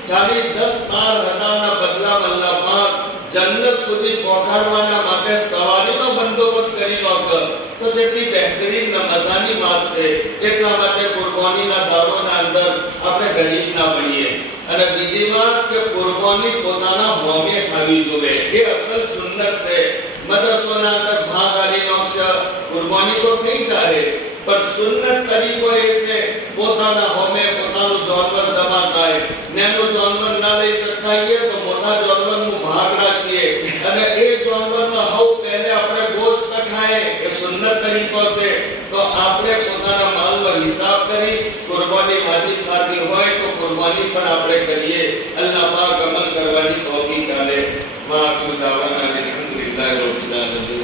જાણે 10,000 ના બદલામાં અલ્લાહ પાક જન્નત સુધી પહોંચાડવાના માટે સવારીનો બંદોબસ્ત કરી નાખે તો જેટલી બહેતરીન મજાની વાત છે. એટલા માટે કુરબાનીના દાડોના અંદર આપણે ગરીબ ના બનીએ. અને બીજી વાત કે કુરબાની પોતાના હોમે થવી જોઈએ, એ અસલ સુન્નત છે. મદરસોના અંદર ભાગ આલી નોક્ષ કુરબાની તો થઈ જાય, પણ સુન્નત તરીકો એ છે પોતાના હોમે પોતાનું જાનવર ઝબા થાય. નાનું જાનવર ના લઈ શકાય તો મોટા જાનવરનું ભાગ રાખીએ અને એ જાનવરનો હવ પહેલે આપણે ગોશ્ત ખાય, એ સુન્નત તરીકો છે. તો આપણે પોતાના માલનો હિસાબ કરી કુરબાની વાજિબ થતી હોય તો કુરબાની પણ આપણે કરીએ. અલ્લાહ પાક અમલ કરવાની તૌફીક આપે. માઆખિરુ દાવાના અલ્હમ્દુલિલ્લાહી રબ્બિલ આલમીન.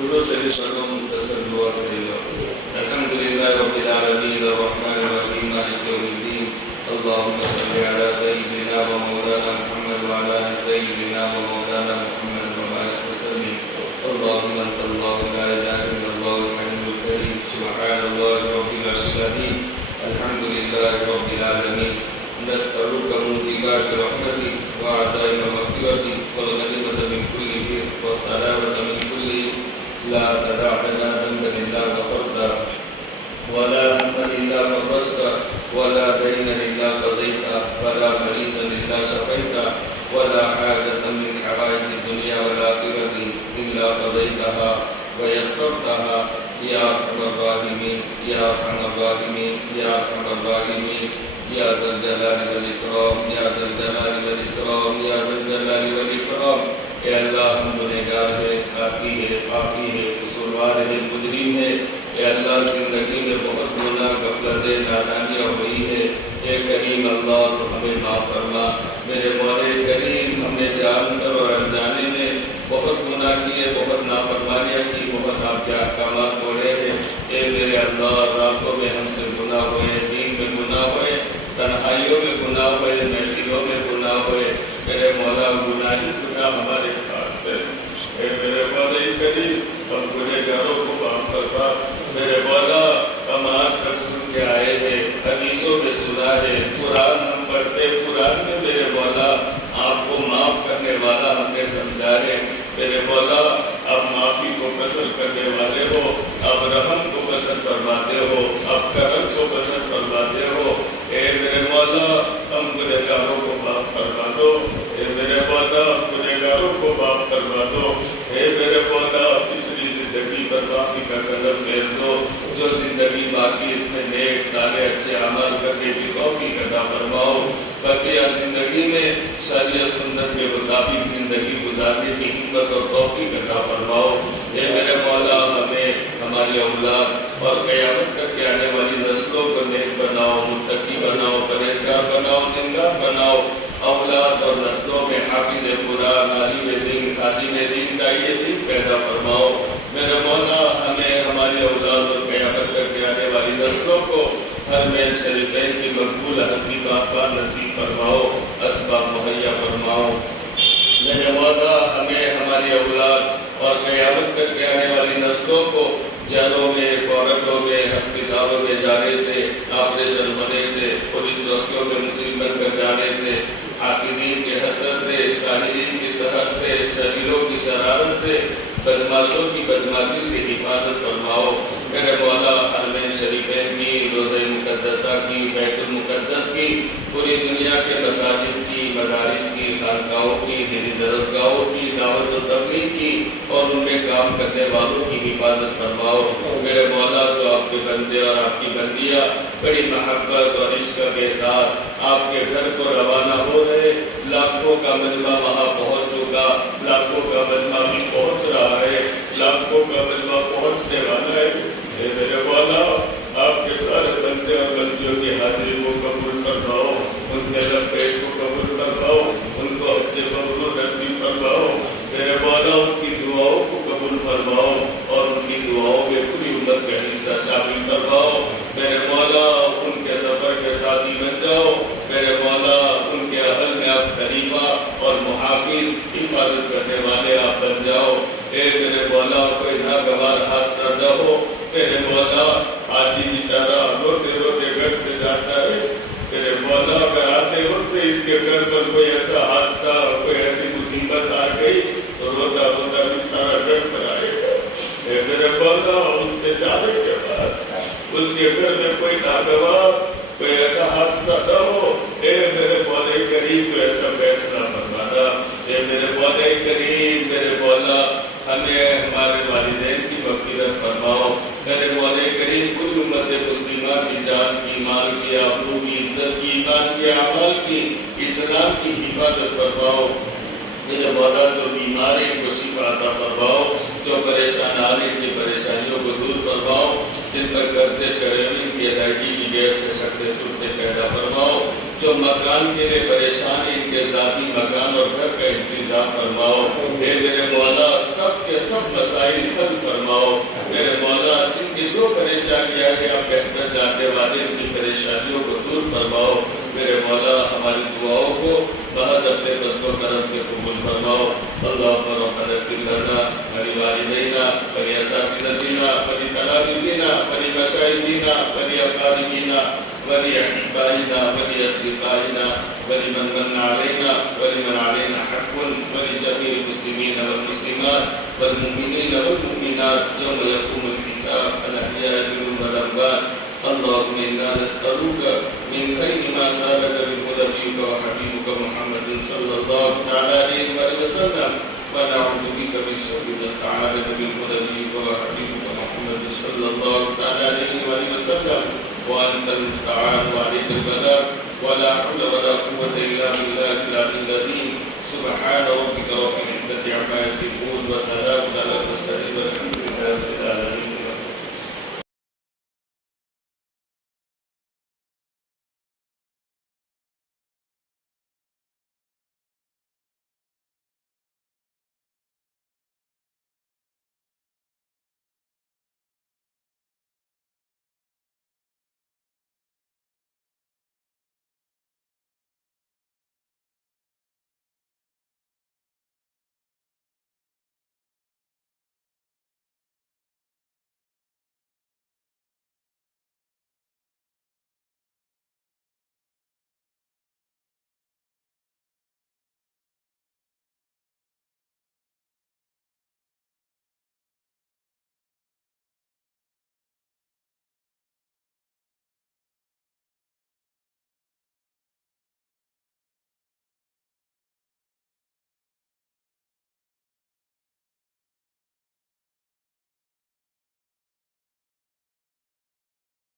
पूर्व से सर्व मुक्तसर दुआ करेगा. अल्हम्दुलिल्लाह रब्बिल आलमीन अर्रहमानिर रहीम मालिक यौमिद्दीन. अल्लाहुम्मा सल्लि अला सय्यिदिना व मौलाना मुहम्मद व अला आलि सय्यिदिना व मौलाना मुहम्मद व बारिक वसल्लिम. अल्लाहुम्मा अंतल्लाहु ला इलाहा इल्लल्लाहुल हय्युल करीम. सुब्हानल्लाहि रब्बिल अर्शिल अज़ीम. अल्हम्दुलिल्लाहि रब्बिल आलमीन. नस्अलुका मुजिबाति रहमतिक व अज़ाइम मग़फ़िरतिक वल गनीमत मिन कुल्ली बिर व सलामत मिन कुल्ली ला तदअ लना ذنبا إلا غفرته ولا هما إلا فرجته ولا دينا إلا قضيته ولا مريضا إلا شفيته ولا حاجة من حوائج الدنيا والآخرة إلا قضيتها ويسرتها يا أرحم الراحمين يا أرحم الراحمين يا أرحم الراحمين يا ذا الجلال والإكرام يا ذا الجلال والإكرام يا ذا الجلال والإكرام. ए अल्लाह हम गुनहगार है, खाती है, फाकी है, कसूरवार है, मुजरिम है. ए अल्लाह जिंदगी में बहुत गुनाह गफलतें नादानियाँ हुई है. ए करीम अल्लाह तो हमें माफ़ फरमा. मेरे मौले करीम हमने जानकर और अनजाने में बहुत गुनाह किए, बहुत नाफरमानियाँ की, बहुत आपके अहकामात तोड़े हैं. ए मेरे अल्लाह रातों में हमसे गुनाह हुए, दिन में गुनाह हुए, तन्हाइयों में गुनाह हुए, महफिलों में गुनाह हुए. मेरे मौला गुनाही गुनाह हमारे हाथ से. मेरे मौला करीम हम गुनहगारों को माफ करवा. मेरे मौला हम आज तक सुन के आए हैं, हदीसों में सुना है, कुरान हम पढ़ते, कुरान में मेरे मौला आपको माफ करने वाला हमने समझा है. मेरे मौला अब माफ़ी को पसंद करने वाले हो, अब रहम को पसंद फरमाते हो, अब करम को पसंद फरमाते हो। ए मेरे मौला, हम गुनहगारों को माफ़ फरमा दो। ए मेरे मौला, गुनहगारों को माफ़ फरमा दो। ए मेरे मौला, पिछली ज़िंदगी पर माफ़ी का कदम फेर दो। जो ज़िंदगी बाकी इसमें नेक सारे अच्छे अमल करने की तौफीक अता फरमाओ। बकिया ज़िंदगी में शरीयत सुन्नत के मुताबिक ज़िंदगी गुजारने की हिम्मत और तौफीक अता फरमाओ। ये मेरे मौला, हमें, हमारी औलाद और क़यामत तक के आने वाली नस्लों को नेक बनाओ, मुत्तकी बनाओ, परहेज़गार बनाओ, दीनदार बनाओ। औलाद और नस्लों में हाफिज़ कुरान, आलिम दीन, खादिम दीन, दाई दीन पैदा फरमाओ। मेरे मौला, हमें, हमारी औलाद और क़यामत तक के आने वाली नस्लों को हरमैन शरीफैन की मकबूल हक़ी बात नसीब फरमाओ, असबाब मुहैया फरमाओ। मेरे मौला, हमें, हमारी औलाद और क़यामत तक के आने वाली नस्लों को जेलों में, फौरतों में, अस्पतालों में जाने से, ऑपरेशन होने से, पुलिस चौकियों में मुजरिम बनकर जाने से, हासिदीन के हसद से, साहिदीन की सहर से, शरीरों की शरारत से, बदमाशों की बदमाशी से हिफाजत फरमाओ। मेरे मौला, हरमैन शरीफैन की, रोज़े मुक़द्दसा की, बैतुल मुक़द्दस की, पूरी दुनिया के मसाजिद की, मदारिस की, खानकाहों की, दीनी दरसगाहों की, दावत व तबलीग की और उनमें काम करने वालों की हिफाजत फरमाओ। मेरे मौला, जो आपके बंदे और आपकी बंदियाँ बड़ी महब्बत और इश्क के साथ आपके घर को रवाना हो रहे, लाखों का मजमा वहाँ पहुँच चुका, लाखों का मजमा भी पहुँच रहा है, लाखों का मजमा पहुँचने वाला है। मेरे मौला, आपके सारे बंदे और बंदियों की हाजिरी को कबूल फरमाओ, उनके लब्बैक को कबूल फरमाओ, उनको अच्छे मकबूल नसीब फरमाओ। मेरे मौला, उनकी दुआओं को कबूल फरमाओ और उनकी दुआओं में पूरी उम्मत का हिस्सा शामिल फरमाओ। मेरे मौला, उनके सफ़र के साथी बन जाओ। मेरे मौला, उनके अहल में आप खलीफा और मुहाफिज, हिफाजत करने वाले आप बन जाओ। मेरे मौला, कोई नागवार हादसा न हो। मेरे मौला, आज ही बेचारा रोते रोते घर से जाता है। मेरे मौला, अगर आते वक्त इसके घर पर कोई ऐसा हादसा, कोई ऐसी मुसीबत आ गई तो रोता रोता बेचारा घर पर आएगा। मेरे मौला, उसके जाने के बाद उसके घर में कोई नागवार, कोई ऐसा हादसा न हो। मेरे मौला करीम को ऐसा फैसला फरमाना। मेरे मौला करीम, मेरे मौला, हमें, हमारे वालिदैन की मग़फ़िरत फरमाओ। मेरे मौला करीम, पूरी उम्मत मुस्लिमा की जान की, माल की, आबरू की, इज़्ज़त की, ईमान के अमाल की, इस्लाम की हिफाजत फरमाओ। मेरे मौला, जो बीमार हैं इनको शिफा अता फरमाओ, जो परेशान आ रहे इनकी परेशानियों को दूर फरमाओ, जिन पर कर्ज़े चढ़े हुए इनकी अदायगी की गैर से शक्लें सूरतें पैदा फरमाओ, जो मकान के लिए परेशान है इनके ज़ाती मकान और घर का इंतज़ाम फरमाओ। मेरे मौला, सब के सब मसाइल हल फरमाओ। मेरे मौला, जिनकी जो परेशानियाँ हैं आप बेहतर जानने वाले, इनकी परेशानियों को दूर फरमाओ। मेरे मौला, हमारी दुआओं को महज अपने फज़्ल व करम से कबूल फरमाओ। अल्लाहुम्मा रब्बना इग़फिर लना व लिवालिदैना व लिअसातिज़तिना व लितलामिज़िना व लिमशाइखिना व लिअक़ारिबिना व लिअहिब्बाइना व लिअस्दिक़ाइना व लिमन मन्ना अलैना व लिमन अलैना हक़्क़ुन व लिजमीइल मुस्लिमीन वल मुस्लिमात वल मुमिनीन वल मुमिनात यौम यक़ूमुल हिसाब अल अहयाइ मिनहुम वल अमवात। अल्लाहुम्मा इन्ना नस्अलुका मिन खैरि मा सअलका मिनहु नबियुका व हबीबुका मुहम्मदुन सल्लल्लाहु तआला अलैहि वसल्लम व नऊज़ु बिका मिन शर्रि मा इस्तआज़का मिनहु नबियुका व हबीबुका मुहम्मदुन सल्लल्लाहु तआला अलैहि वसल्लम व अंतल मुस्तआन व अलैकल बलाग व ला हौला व ला कुव्वता इल्ला बिल्लाहिल अलिyyil अज़ीम। सुब्हान रब्बिका रब्बिल इज़्ज़ति अम्मा यसिफून व सलामुन अलल मुरसलीन वल्हम्दुलिल्लाहि।